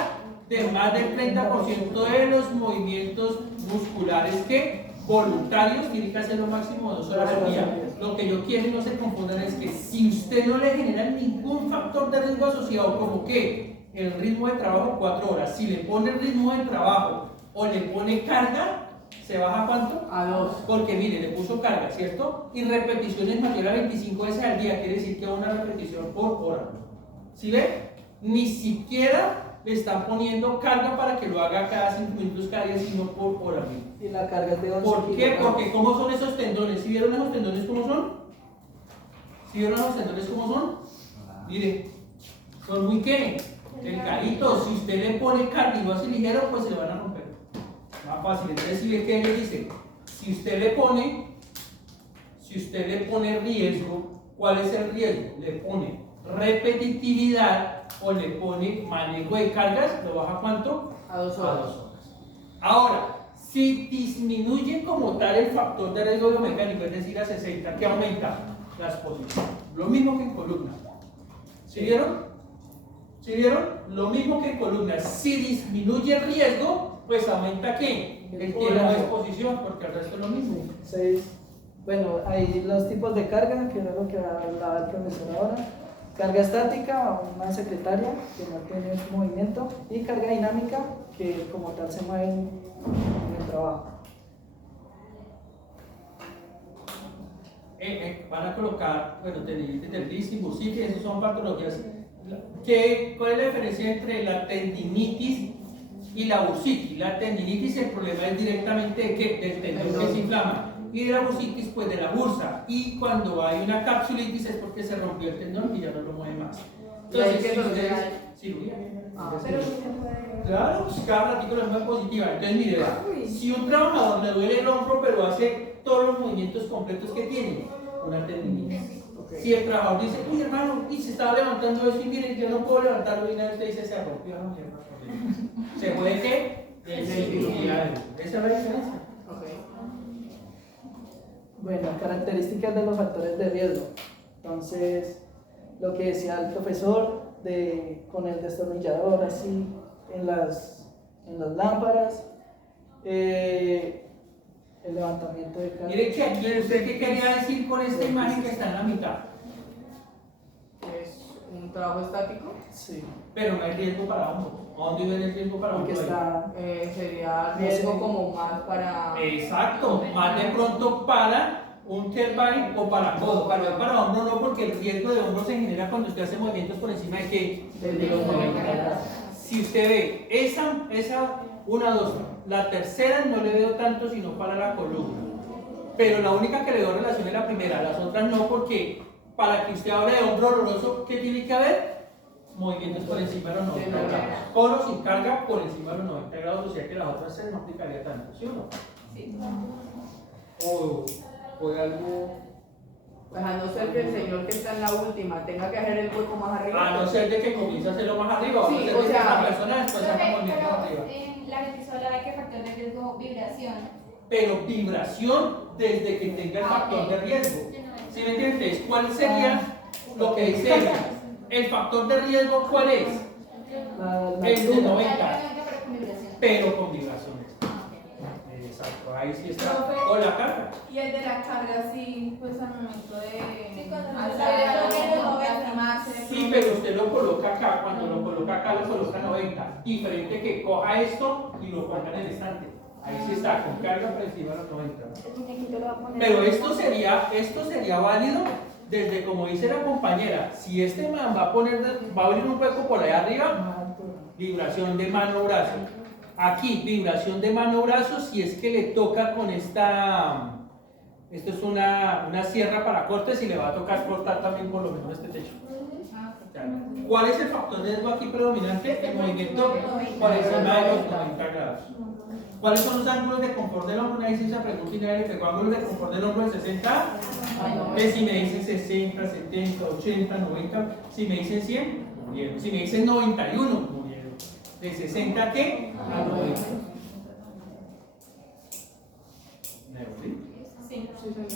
de más del 30% de los movimientos musculares que voluntarios, tiene que hacer lo máximo 2 horas al día. Lo que yo quiero y no se confundan es que si usted no le genera ningún factor de riesgo asociado, como que el ritmo de trabajo 4 horas, si le pone el ritmo de trabajo o le pone carga, ¿se baja a cuánto? A 2. Porque mire, le puso carga, ¿cierto? Y repeticiones mayores a 25 veces al día, quiere decir que una repetición por hora. ¿Sí ve? Ni siquiera le están poniendo carga para que lo haga cada 5 minutos cada día, sino por hora. Y la carga es de 11 ¿Por qué? kilogramos. Porque ¿cómo son esos tendones? ¿Sí vieron esos tendones cómo son? ¿Sí vieron esos tendones cómo son? Mire, son muy ¿qué? Delgaditos. Si usted le pone carga y lo hace ligero, pues se le van a romper. Más fácil. Entonces, ¿sí ve qué le dice? Si usted le pone riesgo, ¿cuál es el riesgo? Le pone repetitividad o le pone manejo de cargas, ¿lo baja cuánto? A 2 A horas. 2 horas. Ahora, si disminuye como tal el factor de riesgo biomecánico, es decir, a 60, ¿qué aumenta? La exposición. Lo mismo que en columna. ¿Sí vieron? ¿Sí vieron? Lo mismo que en columna. Si disminuye el riesgo, pues aumenta ¿qué? El tiempo de exposición, porque el resto es lo mismo. 6. Bueno, hay los tipos de carga, que era lo que hablaba el profesor ahora. Carga estática, una secretaria que no tiene movimiento, y carga dinámica, que como tal se mueve en el trabajo. Van a colocar, bueno, tendinitis del disco y bursitis, esas son patologías. ¿Cuál es la diferencia entre la tendinitis y la bursitis? La tendinitis, el problema es directamente de ¿qué? Del tendón que se inflama. Y de la bursitis, pues de la bursa. Y cuando hay una capsulitis es porque se rompió el tendón y ya no lo mueve más. Entonces, si ustedes, cirugía. Pero sí se puede. Claro, pues cada ratito la mueve positiva. Entonces, mire, vea, si un trabajador le duele el hombro, pero hace todos los movimientos completos que tiene, una tendinitis. Si el trabajador dice, uy hermano, y se estaba levantando eso y miren, yo no puedo levantarlo, y una vez usted dice, se rompió, no, mierda. ¿Se puede qué? Esa es la diferencia. Bueno, características de los factores de riesgo. Entonces, lo que decía el profesor, con el destornillador así en las lámparas, el levantamiento de carga. Mire que aquí, ¿usted qué quería decir con esta imagen que está en la mitad? Es un trabajo estático. Sí, Pero no hay riesgo para hombro. ¿A dónde viene el riesgo para hombro? porque está. Sería riesgo como más para. Exacto, más de pronto para un turbine o para codo, para hombro no, porque el riesgo de hombro se genera cuando usted hace movimientos por encima de ¿qué? De los 90 grados. Si usted ve esa, una, dos, la tercera no le veo tanto sino para la columna, pero la única que le veo relación es la primera, las otras no, porque para que usted hable de hombro doloroso, ¿qué tiene que haber? Movimientos por encima de los 90 grados, con o sin carga por encima de los 90 grados, o sea que las otras se no aplicaría tanto, ¿sí o no? Sí. O algo, Pues a no ser que el señor que está en la última tenga que hacer el hueco más arriba. a no ser de que comience a hacerlo más arriba, Sí, o a no ser o de que sea, la persona después haga movimientos arriba. En la que se habla de que factor de riesgo, vibración. Pero vibración desde que tenga el factor de riesgo. ¿Sí me entiendes? ¿Cuál sería lo que dice ella? ¿El factor de riesgo cuál es? El de 90, Pero con vibración. pero con vibraciones. Exacto, ahí sí está. O la carga. Y el de la carga, sí, pues al momento de cuando alzar, lo lastimarse. Sí, pero usted lo coloca acá. Cuando lo coloca coloca acá, lo coloca 90. Diferente que coja esto y lo ponga en el estante. Ahí sí está, con carga por encima de los 90. El muñequito lo va a poner. Pero esto sería válido desde, como dice la compañera, si este man va a abrir un hueco por allá arriba, vibración de mano-brazo. Aquí, vibración de mano-brazo, si es que le toca con esta... Esto es una sierra para cortes y le va a tocar cortar también por lo menos este techo. ¿Cuál es el factor de riesgo aquí predominante? El movimiento por encima de los 90 grados. ¿Cuáles son los ángulos de confort del hombro? Una dice esa pregunta y nadie le pegó ángulos de confort del hombro de 60. Si me dicen 60, 70, 80, 90, si me dicen 100, murieron. Si me dicen 91, murieron. ¿De 60 a qué? A 90. ¿Sí? Sí. Sí, señor.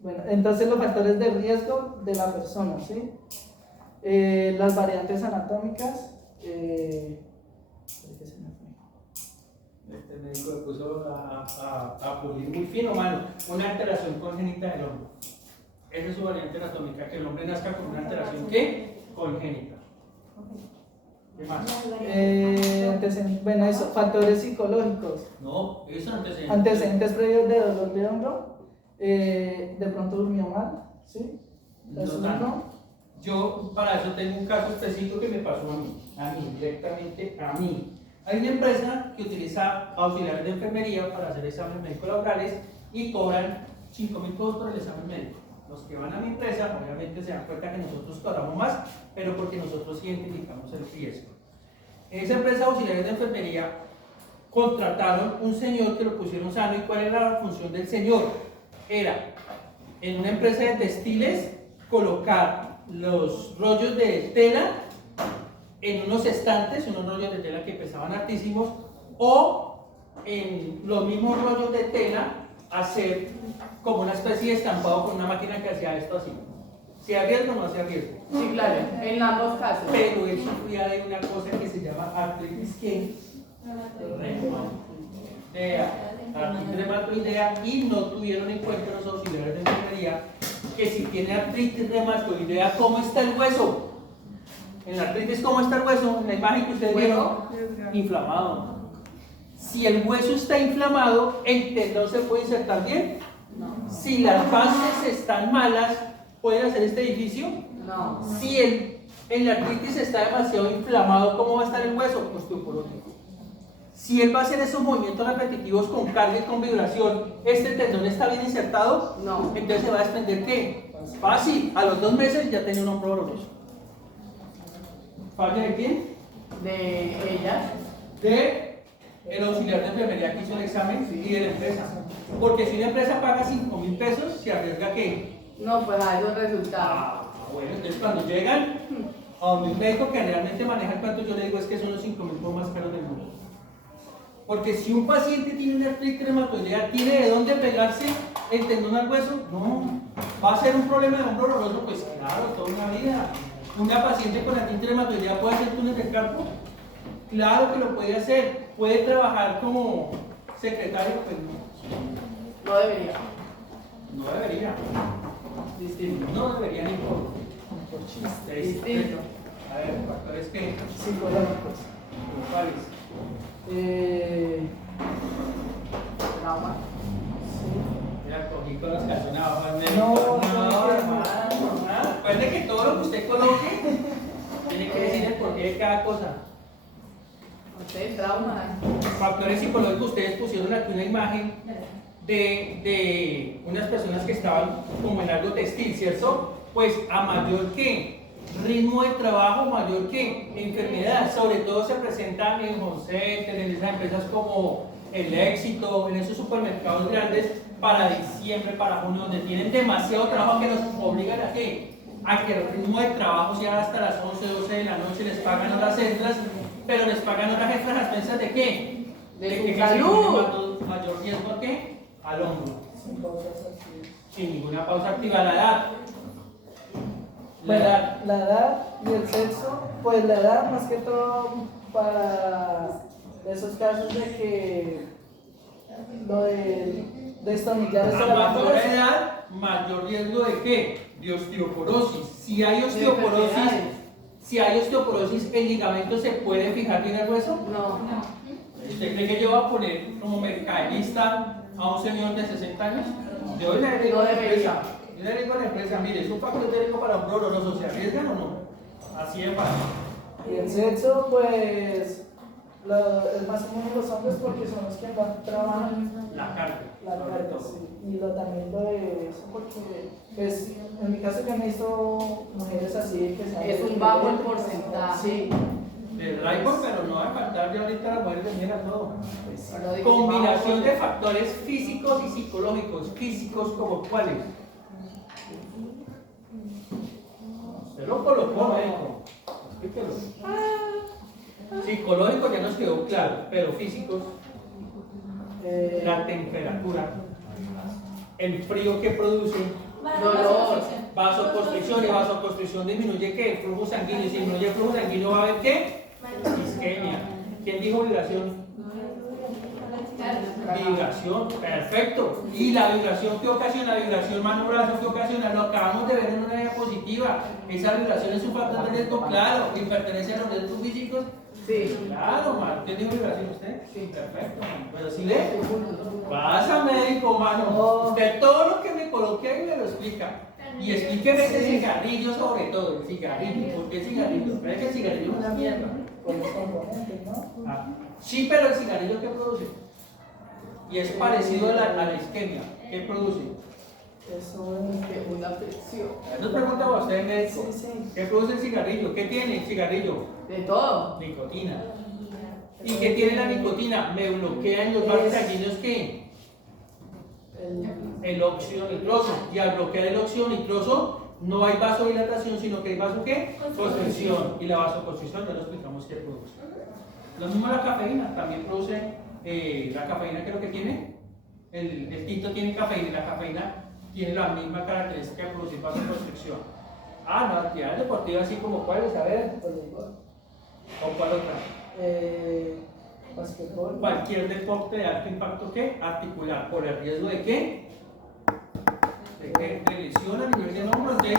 Bueno, entonces los factores de riesgo de la persona, ¿sí? Las variantes anatómicas. ¿Qué se me fue? Este médico le puso a pulir muy fino, mano. Una alteración congénita del hombro. Esa es su variante anatómica, que el hombre nazca con una alteración ¿qué? Congénita. ¿Qué más? Bueno, eso, factores psicológicos. No, eso antecedentes. Antecedentes previos de dolor de hombro. De pronto durmió mal, ¿sí? No ¿Eso tanto. no? Yo para eso tengo un caso específico que me pasó a mí, directamente a mí. Hay una empresa que utiliza auxiliares de enfermería para hacer exámenes médicos laborales y cobran 5.000 pesos por el examen médico. Los que van a mi empresa obviamente se dan cuenta que nosotros cobramos más, pero porque nosotros identificamos el riesgo. En esa empresa de auxiliares de enfermería contrataron un señor que lo pusieron sano. ¿Y cuál era la función del señor? Era en una empresa de textiles colocar los rollos de tela en unos estantes, unos rollos de tela que pesaban altísimos, o en los mismos rollos de tela hacer como una especie de estampado con una máquina que hacía esto así. ¿Se riesgo o no hacía riesgo? Sí, claro, en ambos casos. Pero él sufría de una cosa que se llama artritis reumatoidea y no tuvieron en cuenta los auxiliares de enfermería que si tiene artritis reumatoidea, ¿cómo está el hueso? En la artritis, ¿cómo está el hueso? En la imagen que ustedes vieron, inflamado. Si el hueso está inflamado, ¿el tendón se puede insertar bien? No. Si las bases están malas, ¿pueden hacer este edificio? No. Si en la artritis está demasiado inflamado, ¿cómo va a estar el hueso? Osteoporótico. Si él va a hacer esos movimientos repetitivos con carga y con vibración, ¿este tendón está bien insertado? No. Entonces se va a desprender ¿qué? Fácil. A los 2 meses ya tenía un hombro doloroso. ¿Falla de quién? De ella. De el auxiliar de enfermería que hizo el examen y de la empresa. Porque si una empresa paga 5.000 pesos, ¿se arriesga qué? No, pues a esos resultados. Bueno, entonces cuando llegan a donde un médico que realmente maneja el cuánto, yo le digo es que son los 5.000 por más caros del mundo. Porque si un paciente tiene una artritis reumatoidea, ¿tiene de dónde pegarse el tendón al hueso? No. ¿Va a ser un problema de hombro doloroso? Pues claro, toda una vida. ¿Una paciente con artritis reumatoidea puede hacer túnel del carpo? Claro que lo puede hacer. ¿Puede trabajar como secretario? Pues no. No debería. No debería. Distinto. No debería ni por chiste. Distinto. A ver, factores que Psicológicos. ¿cuáles? Trauma. Mira, cogí con los calzones abajo del No, médico. no, hermano. Recuerde que todo lo que usted coloque tiene que decir el porqué de cada cosa. Usted trauma. Factores psicológicos, ustedes pusieron aquí una imagen de unas personas que estaban como en algo textil, ¿cierto? Pues a mayor que ritmo de trabajo, mayor que enfermedad, sobre todo se presentan en home center, en esas empresas como El Éxito, en esos supermercados grandes para diciembre, para junio, donde tienen demasiado trabajo que los obligan a que el ritmo de trabajo sea hasta las 11, 12 de la noche, les pagan horas extras, pero les pagan horas extras a expensas de qué? De que su salud. Mayor riesgo a qué? Al hombro. Sin pausas activas. Sin ninguna pausa activa. La edad. Bueno, la edad y el sexo, pues la edad más que todo para esos casos de que lo de destornillar esta A mayor lámpara. edad, mayor riesgo de qué? De osteoporosis. Si hay osteoporosis, ¿el ligamento se puede fijar bien el hueso? No. ¿Usted cree que yo voy a poner como mercantilista a un señor de 60 años? Yo le digo a la empresa, mire, es un factor de riesgo para un doloroso, ¿se arriesgan o no? Así es fácil. Y el sexo, pues, es más común en los hombres porque son los que más trabajan La carga. la carga, sí. Y también lo de eso porque, pues, en mi caso que he visto mujeres así que se Es un bajo el porcentaje. Sí. Del Raibor, pero no va a faltar ya ahorita la mujer que mira todo. Pero digo, Combinación de factores físicos y psicológicos. Físicos como cuáles. Usted lo colocó, médico. Explíquelo. Psicológico ya nos quedó claro, pero físicos, la temperatura, el frío que produce, dolor. vasoconstricción, y vasoconstricción disminuye ¿qué? El flujo sanguíneo. Y si disminuye el flujo sanguíneo va a haber ¿qué? Isquemia. ¿Quién dijo vibración? Vibración, perfecto. ¿Y la vibración qué ocasiona? La vibración mano-brazo, ¿qué ocasiona? Lo acabamos de ver en una diapositiva. Esa vibración es un factor de riesgo, claro, y pertenece a los riesgos físicos. Sí. Claro, man. ¿Quién dijo vibración usted? Sí. Perfecto, man. Pero si ve, pasa médico, mano. Usted todo lo que me coloque ahí me lo explica. Y explíqueme ese cigarrillo sobre todo, el cigarrillo. ¿Por qué el cigarrillo? ¿Cree que el cigarrillo es una mierda? Con los componentes, ¿no? Ah, sí, pero el cigarrillo ¿qué produce? Y es parecido a la isquemia. ¿Qué produce? Eso es. Una fricción. Nos pregunta a usted, médico. Sí, sí. ¿Qué produce el cigarrillo? ¿Qué tiene el cigarrillo? De todo. Nicotina. ¿Y qué tiene la nicotina? Me bloquea en los vasos sanguíneos ¿qué? El óxido nitroso. Y al bloquear el óxido nitroso no hay vasodilatación, sino que hay vaso ¿qué? Constricción. Y la vasoconstricción ya lo explicamos qué produce. Lo mismo la cafeína, también produce la cafeína, ¿qué es lo que tiene? El tinto tiene cafeína y la cafeína tiene la misma característica de producir vasoconstricción. Ah, no, actividades deportivas así como cuáles, a ver. ¿O cuál otra? Basquetbol. Cualquier deporte de alto impacto ¿qué? Articular, por el riesgo de qué? De que de lesión a nivel del hombro. Entonces,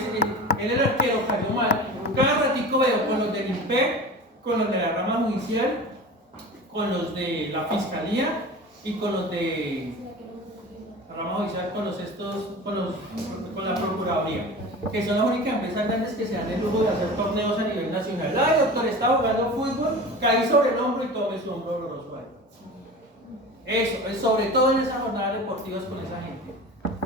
él el arquero cayó mal. Cada ratico veo con los del INPEC, con los de la rama judicial, con los de la fiscalía y con los de la rama judicial, con la procuraduría, que son las únicas empresas grandes que se dan el lujo de hacer torneos a nivel nacional. Ay, doctor, está jugando fútbol, caí sobre el hombro y tome su hombro doloroso ahí. Eso, es sobre todo en esas jornadas deportivas con esa gente.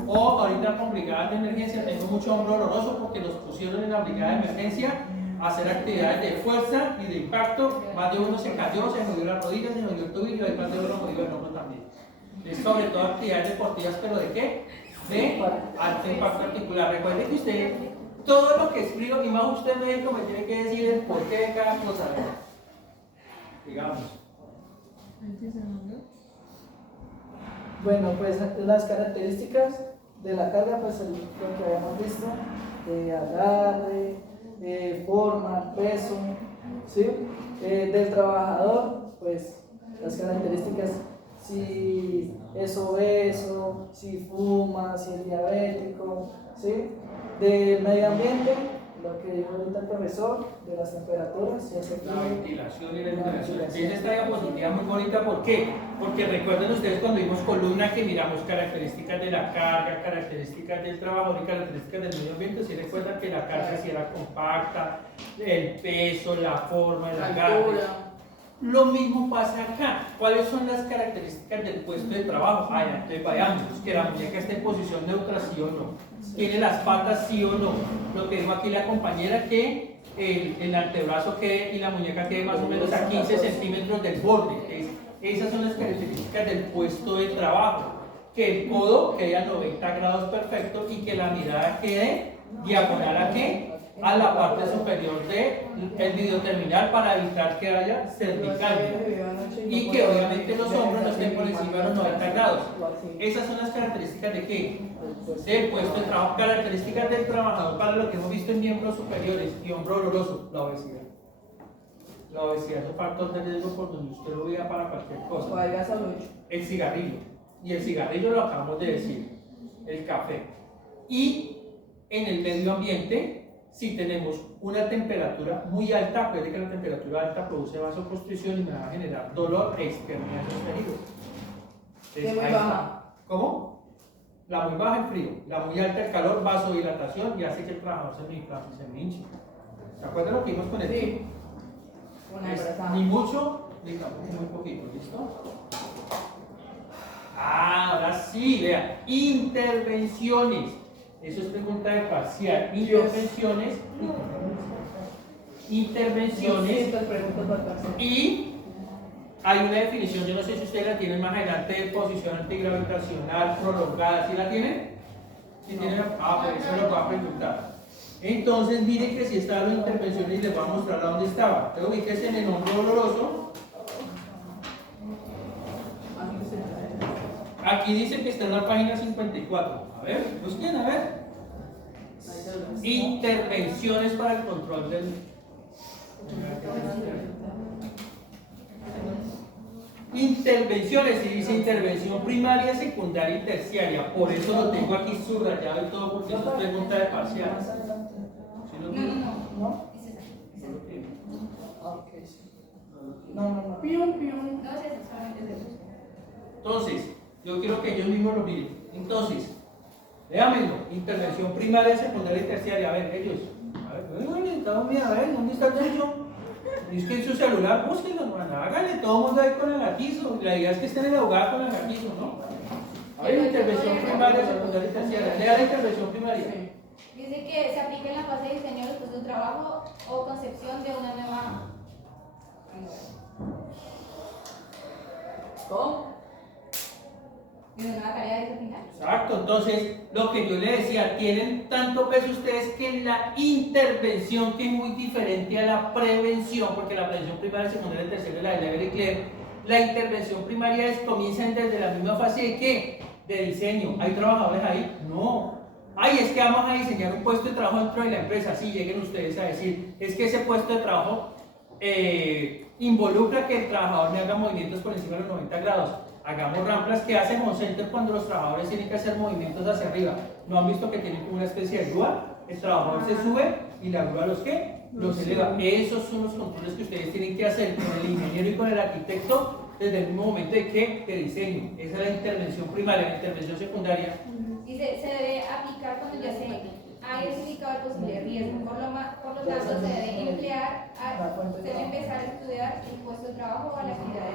O ahorita con brigadas de emergencia tengo mucho hombro doloroso porque los pusieron en la brigada de emergencia a hacer actividades de fuerza y de impacto. Más de uno se cayó, se jodió la rodilla, se jodió el tobillo, y más de uno jodió el hombro también. Es sobre todo actividades deportivas, pero ¿de qué? De alto impacto articular. Recuerde que usted, todo lo que escribo, y más usted médico, me tiene que decir el porqué de cada cosa. Digamos. Bueno, pues las características de la carga, pues lo que habíamos visto, agarre, forma, peso, ¿sí? Del trabajador, pues las características, si es obeso, si fuma, si es diabético, ¿sí? Del medio ambiente, lo que dijo ahorita el profesor, de las temperaturas, si hace frío, La ventilación y la iluminación. ventilación. Esta diapositiva muy bonita, ¿por qué? Porque recuerden ustedes cuando vimos columna que miramos características de la carga, características del trabajo y características del medio ambiente. Si recuerdan que la carga si era compacta, el peso, la forma, el agarre. Lo mismo pasa acá. ¿Cuáles son las características del puesto de trabajo? Ah, ya, entonces vayamos, que la muñeca esté en posición neutra, sí o no. Tiene las patas, sí o no. Lo que dijo aquí la compañera, que el antebrazo quede y la muñeca quede más o menos a 15 centímetros del borde. Esas son las características del puesto de trabajo. Que el codo quede a 90 grados perfecto y que la mirada quede diagonal a ¿qué? A la parte superior del videoterminal para evitar que haya cervical y que obviamente los hombros no estén por encima de los 90 grados. Esas son las características de ¿qué? Del puesto de trabajo, características del trabajador para lo que hemos visto en miembros superiores y hombro doloroso, la obesidad. La obesidad es un factor de riesgo por donde usted lo vea para cualquier cosa. El cigarrillo. y el cigarrillo lo acabamos de decir, el café. Y en el medio ambiente, si tenemos una temperatura muy alta, puede que la temperatura alta produce vasoconstricción y me va a generar dolor e isquemia en los tejidos. ¿Qué Entonces, muy ahí baja? está. ¿Cómo? La muy baja el frío, la muy alta el calor, vasodilatación y hace que el trabajador se me hinche. ¿Se acuerdan lo que vimos con el Sí. Una Es embarazada. ni mucho, ni tampoco muy poquito, ¿listo? Ahora sí, vea, intervenciones. Eso es pregunta de parcial. Intervenciones. Intervenciones. 200 preguntas por parcial. Y hay una definición, yo no sé si ustedes la tienen más adelante, de posición antigravitacional prolongada. ¿Sí la tienen? ¿Sí tienen? Pues eso lo va a preguntar. Entonces, miren que si estaba en intervenciones y les voy a mostrar a dónde estaba. Entonces, ubíquense en el hombro doloroso. Aquí dice que está en la página 54. A ver, busquen, a ver. Intervenciones para el control del... Intervenciones, y dice intervención primaria, secundaria y terciaria. Por eso lo tengo aquí subrayado y todo, porque eso es pregunta de parcial. ¿Sí lo tienen? ¿No? Es esa. Ok, sí. No. Pium, pium. No es esa, solamente es esa. Entonces, yo quiero que ellos mismos lo miren. Entonces, véanmelo. Intervención primaria, secundaria y terciaria. A ver, ellos. A ver, ¿dónde está el tuyo? Es que en su celular, búsquenlo, hermano. Háganle todo el mundo ahí con el latizo. La idea es que estén en el hogar con el latizo, ¿no? A ver, intervención primaria, secundaria y terciaria. Lea la intervención primaria. Dice que se aplica en la fase de diseño del puesto de trabajo o concepción de una nueva. ¿Cómo? De una nueva tarea disciplinar. Exacto, entonces lo que yo le decía, tienen tanto peso ustedes que en la intervención, que es muy diferente a la prevención, porque la prevención primaria, secundaria y terciaria, la de Lever y Clear, la intervención primaria comienzan desde la misma fase de ¿qué? De diseño. ¿Hay trabajadores ahí? No. Ay, es que vamos a diseñar un puesto de trabajo dentro de la empresa. Sí, lleguen ustedes a decir, es que ese puesto de trabajo involucra que el trabajador me haga movimientos por encima de los 90 grados. Hagamos ramplas. Que hacen on center cuando los trabajadores tienen que hacer movimientos hacia arriba. ¿No han visto que tienen como una especie de grúa? El trabajador se sube y la grúa los ¿qué? Los eleva. Esos son los controles que ustedes tienen que hacer con el ingeniero y con el arquitecto desde el mismo momento de ¿qué? De diseño. Esa es la intervención primaria. La intervención secundaria. Dice, se debe aplicar cuando ya se ha identificado el posible riesgo. Por lo tanto, se debe emplear, se debe empezar a estudiar el puesto de trabajo o la actividad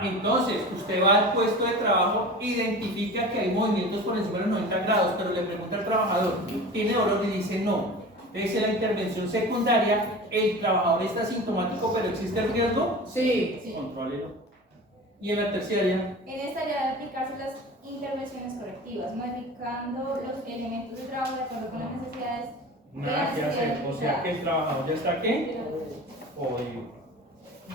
de Entonces, usted va al puesto de trabajo, identifica que hay movimientos por encima de los 90 grados, pero le pregunta al trabajador, ¿tiene dolor? Y dice no. Esa es la intervención secundaria. El trabajador está asintomático, pero ¿existe el riesgo? Sí. Contrólelo. Y en la terciaria, En esta ya debe aplicarse las intervenciones correctivas, modificando los elementos de trabajo de acuerdo con las necesidades. nada que hacer. O sea que el trabajador ya está ¿qué? Jodido.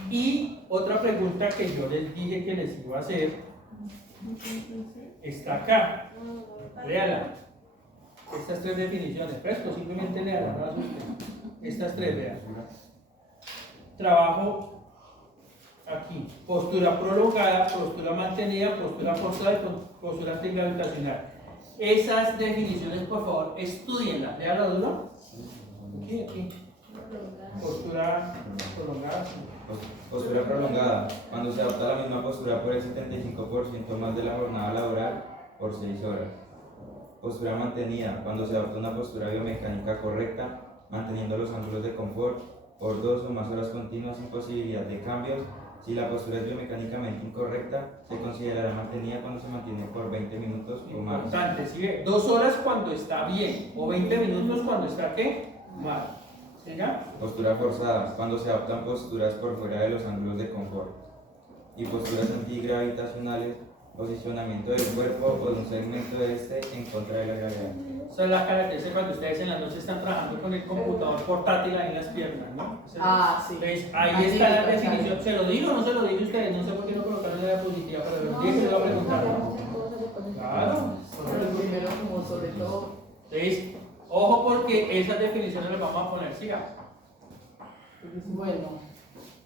Y otra pregunta que yo les dije que les iba a hacer está acá. Léala. Estas tres definiciones. Fresco, simplemente léala, no las asusten. Estas tres, vean. Trabajo aquí. Postura prolongada, postura mantenida, postura forzada y postura antigravitacional. Esas definiciones, por favor, estudienlas. Léala duro. Aquí. Postura prolongada. Postura prolongada, cuando se adopta la misma postura por el 75% más de la jornada laboral por 6 horas. Postura mantenida, cuando se adopta una postura biomecánica correcta, manteniendo los ángulos de confort por 2 o más horas continuas sin posibilidad de cambios. Si la postura es biomecánicamente incorrecta, se considerará mantenida cuando se mantiene por 20 minutos o más. Importante, ¿sí ve? 2 horas cuando está bien, o 20 minutos cuando está ¿qué? Mal. ¿Siga? Postura forzada, cuando se adoptan posturas por fuera de los ángulos de confort. Y posturas antigravitacionales, posicionamiento del cuerpo o de un segmento de este en contra de la gravedad. Esa es la característica cuando ustedes en la noche están trabajando con el computador portátil ahí en las piernas, ¿no? Sí. ¿Ves? Ahí está la definición. ¿Se lo digo o no se lo digo a ustedes? No sé por qué no colocaron la diapositiva, pero el día que le voy a preguntar. Claro. Pero primero, como sobre todo. ¿Veis? Ojo porque esas definiciones las vamos a poner, siga. Bueno,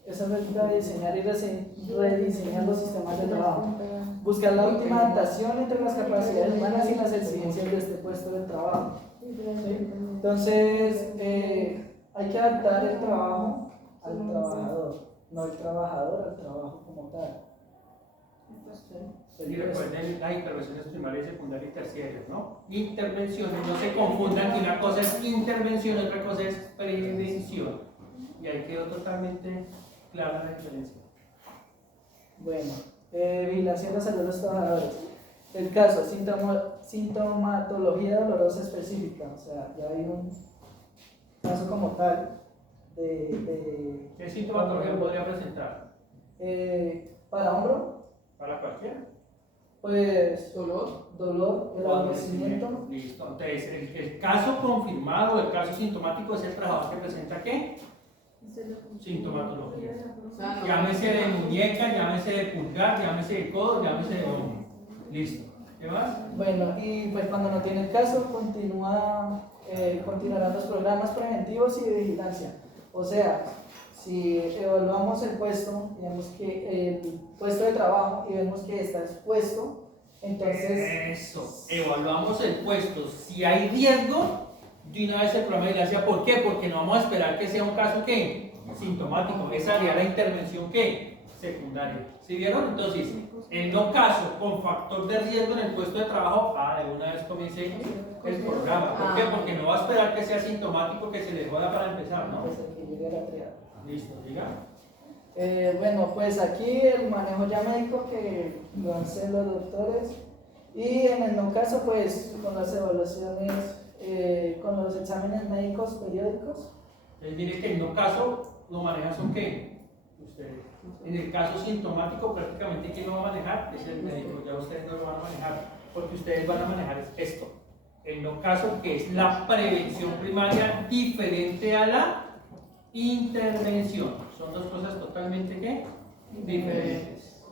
esa es la de diseñar y rediseñar los sistemas de trabajo. Buscar la última adaptación entre las capacidades humanas y las exigencias de este puesto de trabajo. ¿Sí? Entonces, hay que adaptar el trabajo al trabajador, no el trabajador al trabajo como tal. Y recuerden las intervenciones primarias, secundarias y terciarias, ¿no? Intervenciones, no se confundan que una cosa es intervención y otra cosa es prevención. Y ahí quedó totalmente clara la diferencia. Bueno, vigilancia de la salud de los trabajadores. El caso, sintomatología dolorosa específica, o sea, ya hay un caso como tal de ¿Qué sintomatología podría presentar? para hombro, ¿Para cualquiera? pues Dolor. dolor, el adormecimiento. Listo. Entonces, el caso confirmado, el caso sintomático es el trabajador que presenta ¿qué? Sintomatología. O sea, no- Llámese de muñeca, llámese de pulgar, llámese de codo, llámese de hombro. Listo. ¿Qué más? Bueno, y pues cuando no tiene el caso, continuarán los programas preventivos y de vigilancia. O sea, si evaluamos el puesto, digamos que el puesto de trabajo y vemos que está expuesto, entonces Eso. Evaluamos el puesto. Si hay riesgo, de una vez el programa de vigilancia. ¿Por qué? Porque no vamos a esperar que sea un caso ¿qué? Sintomático. Esa sería la intervención ¿qué? Secundaria. ¿Sí vieron? Entonces, en no caso con factor de riesgo en el puesto de trabajo, de una vez comience el programa. ¿Por qué? Porque no va a esperar que sea sintomático que se le joda para empezar, ¿no? pues aquí llega la triada. Listo, diga. Bueno, pues aquí el manejo ya médico que lo hacen los doctores y en el no caso pues con las evaluaciones, con los exámenes médicos periódicos. Entonces, mire que en no caso lo manejan son ¿qué? Ustedes. En el caso sintomático prácticamente quien lo va a manejar es el médico, ya ustedes no lo van a manejar porque ustedes van a manejar esto. El no caso que es la prevención primaria diferente a la intervención. Son dos cosas totalmente ¿qué? Diferentes.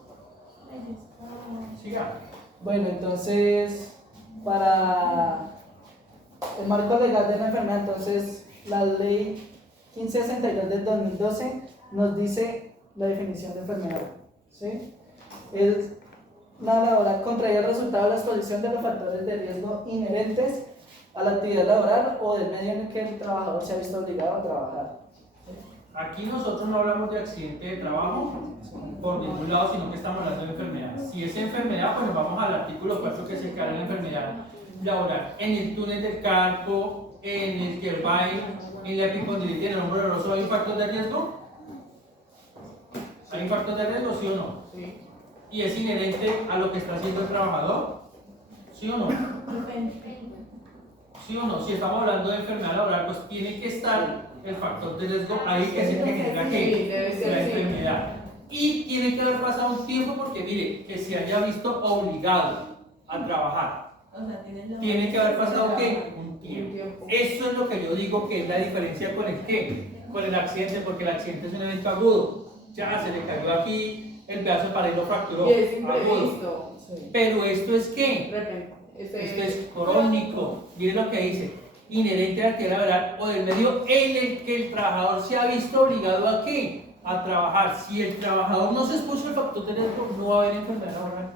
Siga. Bueno, entonces para el marco legal de la enfermedad, entonces la ley 1562 del 2012 nos dice la definición de enfermedad, ¿sí? Es una laboral contraria al resultado de la exposición de los factores de riesgo inherentes a la actividad laboral o del medio en el que el trabajador se ha visto obligado a trabajar. Aquí nosotros no hablamos de accidente de trabajo por ningún lado, sino que estamos hablando de enfermedad. Si es enfermedad, pues nos vamos al artículo 4 que se encarga de la enfermedad laboral. En el túnel del carpo, en el Kervay, en la epicondilitis, en el hombro doloroso, ¿hay un factor de riesgo? ¿Hay un factor de riesgo, sí o no? Sí. ¿Y es inherente a lo que está haciendo el trabajador? ¿Sí o no? ¿Sí o no? Si estamos hablando de enfermedad laboral, pues tiene que estar el factor de riesgo ahí que se genera Sí, que debe ser, la sí. enfermedad. Y tiene que haber pasado un tiempo porque mire, que se haya visto obligado a trabajar. O sea, Tiene que haber pasado ¿qué? Un Un tiempo. tiempo. Eso es lo que yo digo que es la diferencia con el ¿qué? Con el accidente, porque el accidente es un evento agudo. Ya se le cayó aquí, el pedazo de pared lo fracturó. Y es agudo. imprevisto. Sí. Pero esto es ¿qué? De repente. Esto es crónico. Miren lo que dice. Inherente a la actividad laboral o del medio en el que el trabajador se ha visto obligado a ¿qué? A trabajar. Si el trabajador no se expuso al factor de riesgo, no va a haber enfermedad laboral.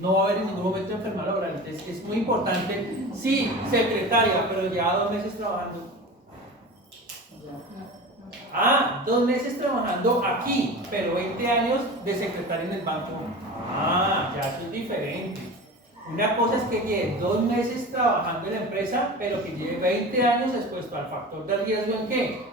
No va a haber en ningún momento enfermedad laboral. Entonces es muy importante. Sí, secretaria, pero lleva 2 meses trabajando. 2 meses trabajando aquí, pero 20 años de secretaria en el banco. Ya eso es diferente. Una cosa es que lleve 2 meses trabajando en la empresa, pero que lleve 20 años expuesto al factor de riesgo ¿en qué?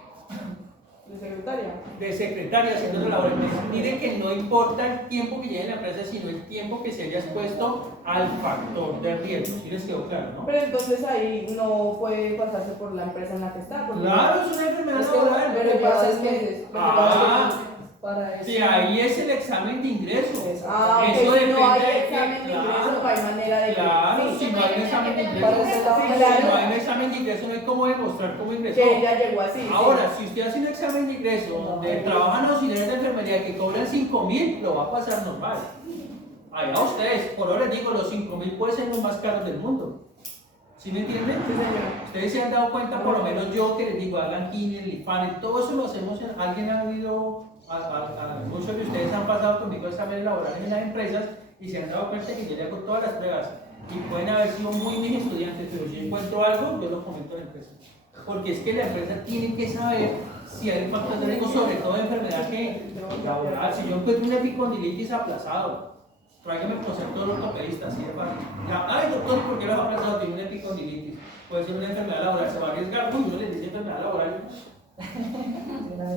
De secretaria. De secretaria haciendo la labor. Miren que no importa el tiempo que lleve en la empresa, sino el tiempo que se haya expuesto al factor de riesgo. ¿Sí les quedó claro, no? Pero entonces ahí no puede pasarse por la empresa en la que está. Porque Claro, es una enfermedad es que laboral. pero Lo que lleva pasa 6 es que- meses. Lo que Ah. pasa es que- Para eso. Sí, ahí es el examen de ingreso. Ah, ok, Eso si no depende hay de examen de ingreso, no hay manera de que. Claro, Sí, si no hay un examen de ingreso, Para eso está si claro. no hay un examen de ingreso, no hay cómo demostrar cómo ingresó. que ella llegó así. Ahora, si usted hace un examen de ingreso donde trabajan auxiliares de enfermería que cobran 5.000, lo va a pasar normal. Allá ustedes, por ahora les digo, los 5.000 pueden ser los más caros del mundo. ¿Sí me entienden? Sí, señor. Ustedes se han dado cuenta, por lo menos yo que les digo, Alan King, el IFAN, todo eso lo hacemos. ¿Alguien ha oído? Muchos de ustedes han pasado conmigo exámenes laborales en las empresas y se han dado cuenta que yo le hago todas las pruebas y pueden haber sido muy mis estudiantes, pero si yo encuentro algo, yo lo comento en la empresa. Porque es que la empresa tiene que saber si hay impactos de riesgo, sobre todo de enfermedad que laboral. Si yo encuentro un epicondilitis aplazado, tráigame a conocer todos los ortopedistas, ¿sí? Ay, doctor, ¿por qué lo ha aplazado? Tiene un epicondilitis. Puede ser una enfermedad laboral, se va a arriesgar. Uy, yo les dice enfermedad laboral.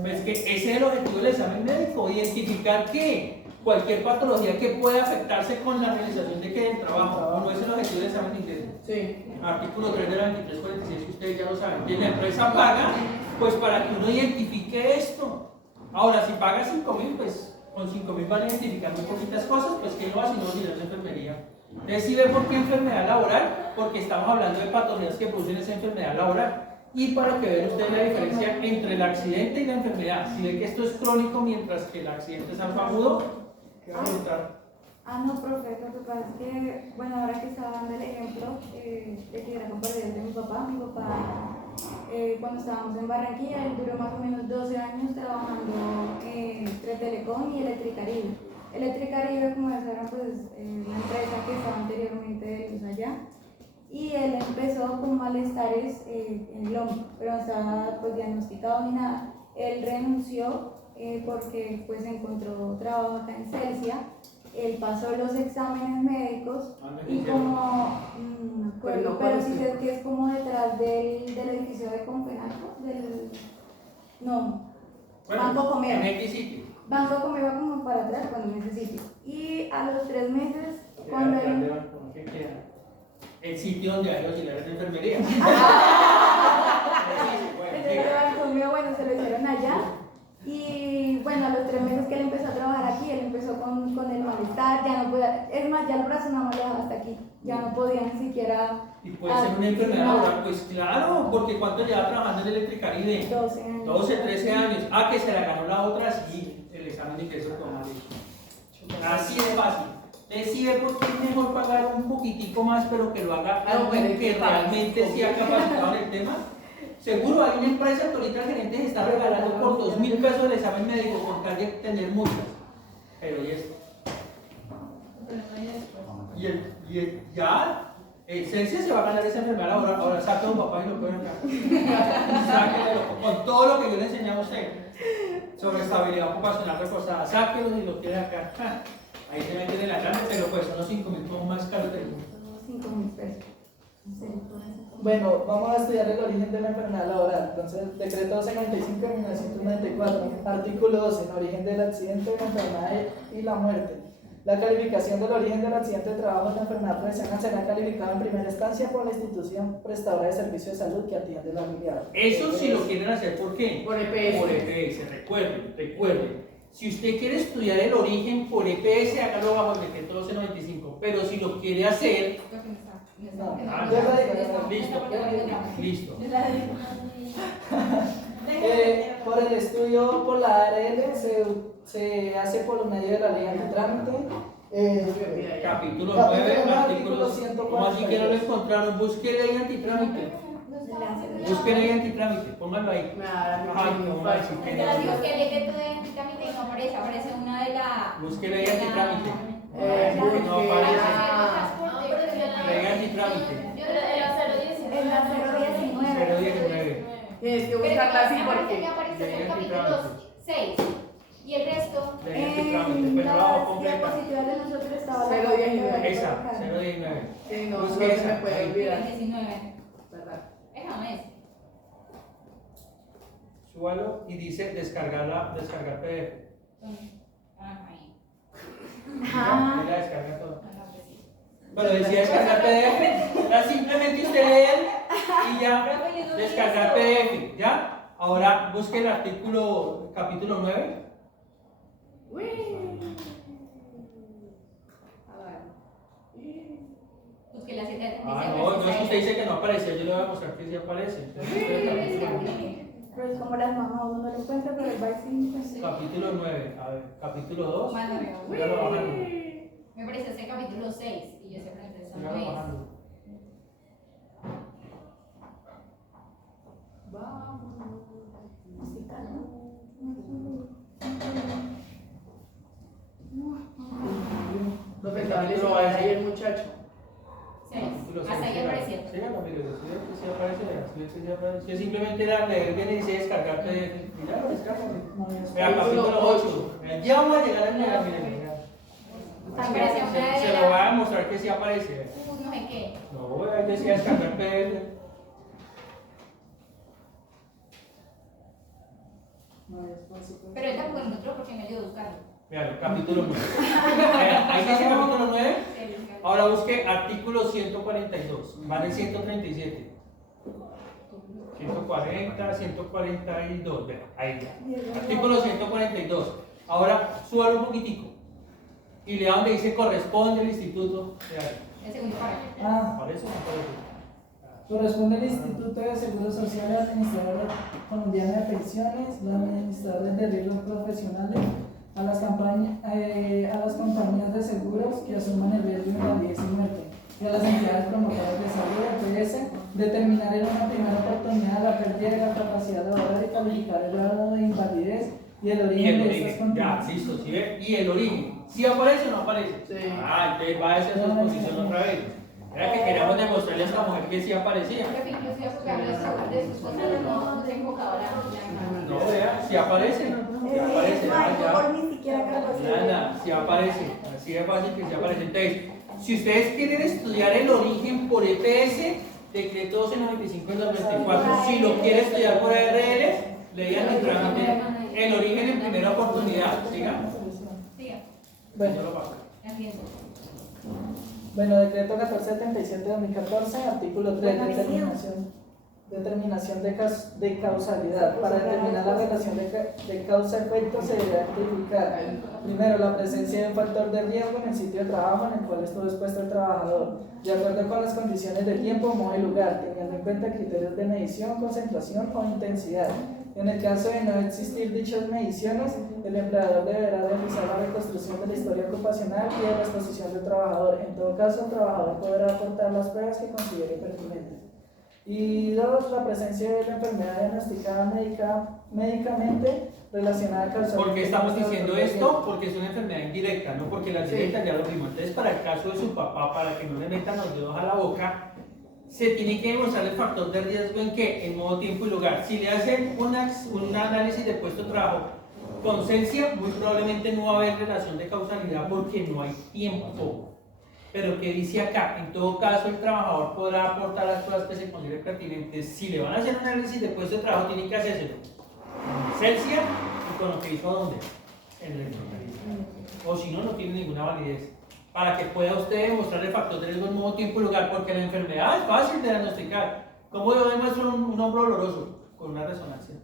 Pues que ese es el objetivo del examen médico, identificar que cualquier patología que pueda afectarse con la realización del trabajo, no es el objetivo del examen de ingreso. Sí. Artículo 3 de la 2346, que ustedes ya lo saben, que la empresa paga, pues para que uno identifique esto. Ahora, si paga 5.000, pues con 5.000 van a identificar muy poquitas cosas, pues que no va si no tirar la enfermería. Entonces, ¿sí ve por qué enfermedad laboral? Porque estamos hablando de patologías que producen esa enfermedad laboral. Y para que vean ustedes la diferencia entre el accidente y la enfermedad. Si ven que esto es crónico mientras que el accidente es algo agudo, ¿qué va a resultar? No, profe, lo que pasa es que, bueno, ahora que estaba dando el ejemplo de que era compartir de mi papá, cuando estábamos en Barranquilla, él duró más o menos 12 años trabajando entre Telecom y Electricaribe. Electricaribe, como ya saben, pues la empresa que estaba anteriormente de ellos allá, y él empezó con malestares en el hombro, pero no estaba pues diagnosticado ni nada. Él renunció porque pues encontró trabajo acá en Celsia. Él pasó los exámenes médicos y como, no me acuerdo, pero sí sé que es como detrás del edificio de Confenalco, Banco Comero. En X sitio. Banco Comero como para atrás cuando necesite. Y a los 3 meses, cuando él... ¿Qué queda? El sitio donde hay auxiliares de enfermería. Bueno, se lo hicieron allá. Y bueno, a los 3 meses que él empezó a trabajar aquí, él empezó con el malestar, ya no podía, es más, ya el brazo no le daba hasta aquí, ya no podía ni siquiera... Y puede ser una enfermedad laboral, pues claro, porque ¿cuánto lleva trabajando en Electricaribe? 12 años. 12, 13 años. Que se la ganó la otra, sí, el examen de ingreso fue mal hecho. Así es fácil. Decide por qué es mejor pagar un poquitico más, pero que lo haga alguien que realmente sea capacitado en el tema. Seguro hay una empresa que ahorita el gerente se está regalando por 2.000 pesos el examen médico con tal de tener multas. Pero ¿y esto? El Celsius se va a ganar esa enfermedad ahora saca a un papá y lo ponen acá. Sáquenlo con todo lo que yo le enseñé a usted sobre estabilidad ocupacional reforzada. Sáquenlo y lo quieren acá. Ahí se meten en la grande, pero pues son los 5.000 como más caros del mundo. 5.000 pesos. Bueno, vamos a estudiar el origen de la enfermedad laboral. Entonces, decreto 295 de 1994, artículo 12, el origen del accidente, de la enfermedad y la muerte. La calificación del origen del accidente de trabajo de la enfermedad profesional será calificada en primera instancia por la institución prestadora de servicio de salud que atiende al afiliado. Eso si lo quieren hacer, ¿por qué? Por EPS. Por EPS, recuerden. Si usted quiere estudiar el origen por EPS, hágalo bajo el decreto 1295. Pero si lo quiere hacer... Listo. Por el estudio por la ARL se hace por medio de la ley antitrámite. Capítulo 9, artículo 104. ¿Cómo así que no lo encontraron? Busque ley antitrámite. Busque ley antitrámite, pónganlo ahí. Busque ley de antitrámite y no aparece, aparece una de la... Busque ley antitrámite. No aparece. Ley antitrámite. En la 019. 019. Tienes que buscarla así porque... Me aparece el capítulo 6 y el resto... Ley antitrámite, En pero la las completa. diapositivas de nosotros estaba la 019. Esa, 019. Sí, no, Busque no se esa. me puede olvidar. 19. ¿Verdad? Esa no es. Súbalo y dice descargar PDF. Ahí. Y la descarga todo. Pero decía descargar PDF, ya simplemente usted lee y ya descargar PDF, ¿ya? Ahora busque el artículo, capítulo 9. Busque la 7. No, es que usted dice que no aparece, yo le voy a mostrar que sí aparece. Pero es como las mamás, uno no lo encuentra, pero el va sí. Capítulo 9, a ver, capítulo 2. Más no veo. Sígalo bajando. Me parece ese capítulo 6 y yo siempre empecé a Sígalo bajando. Es que simplemente era leer bien y dice descargar PDF. Mira, lo descarga. No, ya está. Vea, capítulo 8. Ya vamos a llegar al mira, mira. Aparece una de Se lo voy a mostrar que sí aparece. no sé qué. No, ahí decía descargar PDF. No, ya está, súper. Pero él tampoco encontró porque me ayudó a buscarlo. Mira, capítulo 9. Ahí dice capítulo 9. Ahora busque artículo 142. Vale 137. 140, 142. Vea, ahí ya. Artículo 142. Ahora, súbalo un poquitico. Y lea donde dice corresponde el instituto. El segundo párrafo. Ah, ¿Aparece o no aparece? corresponde al Instituto de Seguro Social, la Administradora Colombiana de Pensiones, los administradores de riesgos profesionales, a las compañías de seguros que asuman el riesgo de invalidez y muerte, y a las entidades promotoras de salud, EPS, determinar en una primera oportunidad la pérdida de la capacidad laboral y calificar el grado de invalidez y el Y origen el de origen. estas Ya, condiciones. listo, ¿sí ve? Y el origen. ¿Sí aparece o no aparece? Sí. Ah, entonces va a hacer su exposición otra vez. Era que queríamos demostrarle a esta mujer que sí aparecía. Porque inclusive porque habla de sus cosas, no se enfocaba la. No, vea, si aparece. Si aparece, Por ya. ni siquiera capacidad. Nada, si aparece. Así de fácil que si aparece. Entonces, si ustedes quieren estudiar el origen por EPS, decreto 1295 del 94. Si lo quiere estudiar por ARL, leían literalmente el origen en primera oportunidad. ¿Siga? Siga, Bueno, Yo lo paso. entiendo. Bueno, decreto 1477-2014, artículo 3, determinación de causalidad. Para determinar la relación de causa-efecto se debe identificar, primero, la presencia de un factor de riesgo en el sitio de trabajo en el cual estuvo expuesto el trabajador, de acuerdo con las condiciones de tiempo, modo y lugar, teniendo en cuenta criterios de medición, concentración o intensidad. En el caso de no existir dichas mediciones, el empleador deberá realizar la reconstrucción de la historia ocupacional y de la exposición del trabajador. En todo caso, el trabajador podrá aportar las pruebas que considere pertinentes. Y dos, la presencia de la enfermedad diagnosticada médicamente relacionada causalmente. ¿Por qué estamos diciendo esto? Porque es una enfermedad indirecta, no porque la directa ya lo vimos. Entonces, para el caso de su papá, para que no le metan los dedos a la boca, se tiene que demostrar el factor de riesgo en qué, en modo, tiempo y lugar. Si le hacen un análisis de puesto de trabajo con Celsia, muy probablemente no va a haber relación de causalidad porque no hay tiempo. Pero que dice acá, en todo caso el trabajador podrá aportar las pruebas que se consideren pertinentes. Si le van a hacer un análisis de puesto de trabajo, tiene que hacérselo con Celsia y con lo que hizo donde, en el electrocardiograma. O si no, no tiene ninguna validez. Para que pueda usted demostrar el factor de riesgo en modo, tiempo y lugar, porque la enfermedad es fácil de diagnosticar. ¿Cómo yo demuestro un hombro doloroso? Con una resonancia.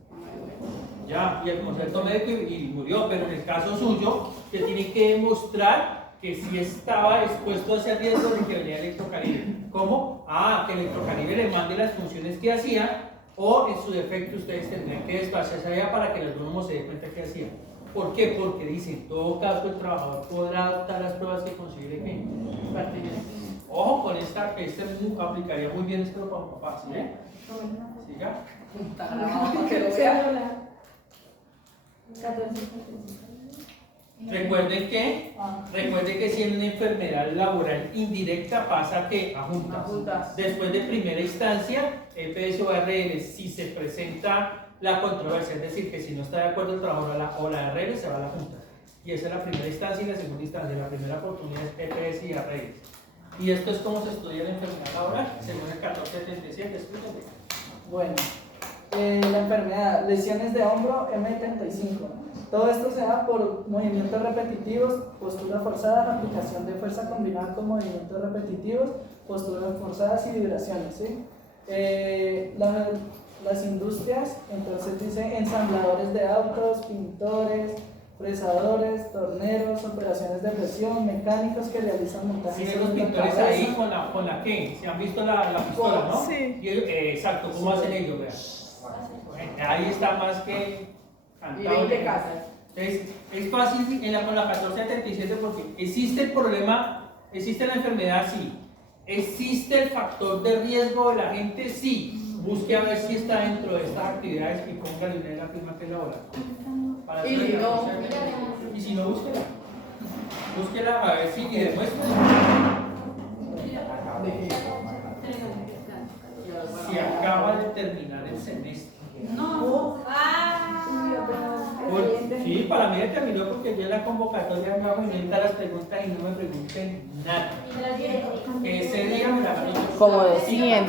Ya, y el concepto médico y murió, pero en el caso suyo, se tiene que demostrar que sí estaba expuesto a ese riesgo de que venía Electrocaribe. ¿Cómo? Ah, que Electrocaribe le mande las funciones que hacía, o en su defecto ustedes tendrían que desplazarse allá para que el agrónomo se dé cuenta que hacía. ¿Por qué? Porque dice, en todo caso el trabajador podrá adoptar las pruebas que considere que pertinentes. Ojo con esta, que este aplicaría muy bien esto para papá, ¿sí? ¿Siga? Está grabado para que lo vea. 14. Recuerden que si en una enfermedad laboral indirecta pasa que a juntas. Después de primera instancia, EPS o ARL, si se presenta la controversia, es decir, que si no está de acuerdo el trabajador o la ARL, se va a la junta. Y esa es la primera instancia y la segunda instancia. La primera oportunidad es EPS y ARL. Y esto es cómo se estudia la enfermedad laboral, según el 1477. Explícame. Bueno, la enfermedad, lesiones de hombro, M75. Todo esto se da por movimientos repetitivos, postura forzada, aplicación de fuerza combinada con movimientos repetitivos, posturas forzadas y vibraciones, ¿sí? Las industrias, entonces dice ensambladores de autos, pintores, fresadores, torneros, operaciones de presión, mecánicos que realizan montajes. Si ven los pintores ahí con la que, si han visto la pistola, ¿no? Sí. Y exacto, ¿cómo hacen ellos? Vean. Ahí está más que Y 20 casas. Es fácil con la 1477 porque existe el problema, existe la enfermedad, sí. Existe el factor de riesgo de la gente, sí. Busque a ver si está dentro de estas actividades y póngale una la firma que es laboral. Para Y si no, y si no, búsquela. Búsquela a ver si y demuestre. si acaba de terminar el semestre. No. Sí, para mí terminó porque yo en la convocatoria no hago ni las preguntas y no me pregunten nada. Ese día me la van a Como decían.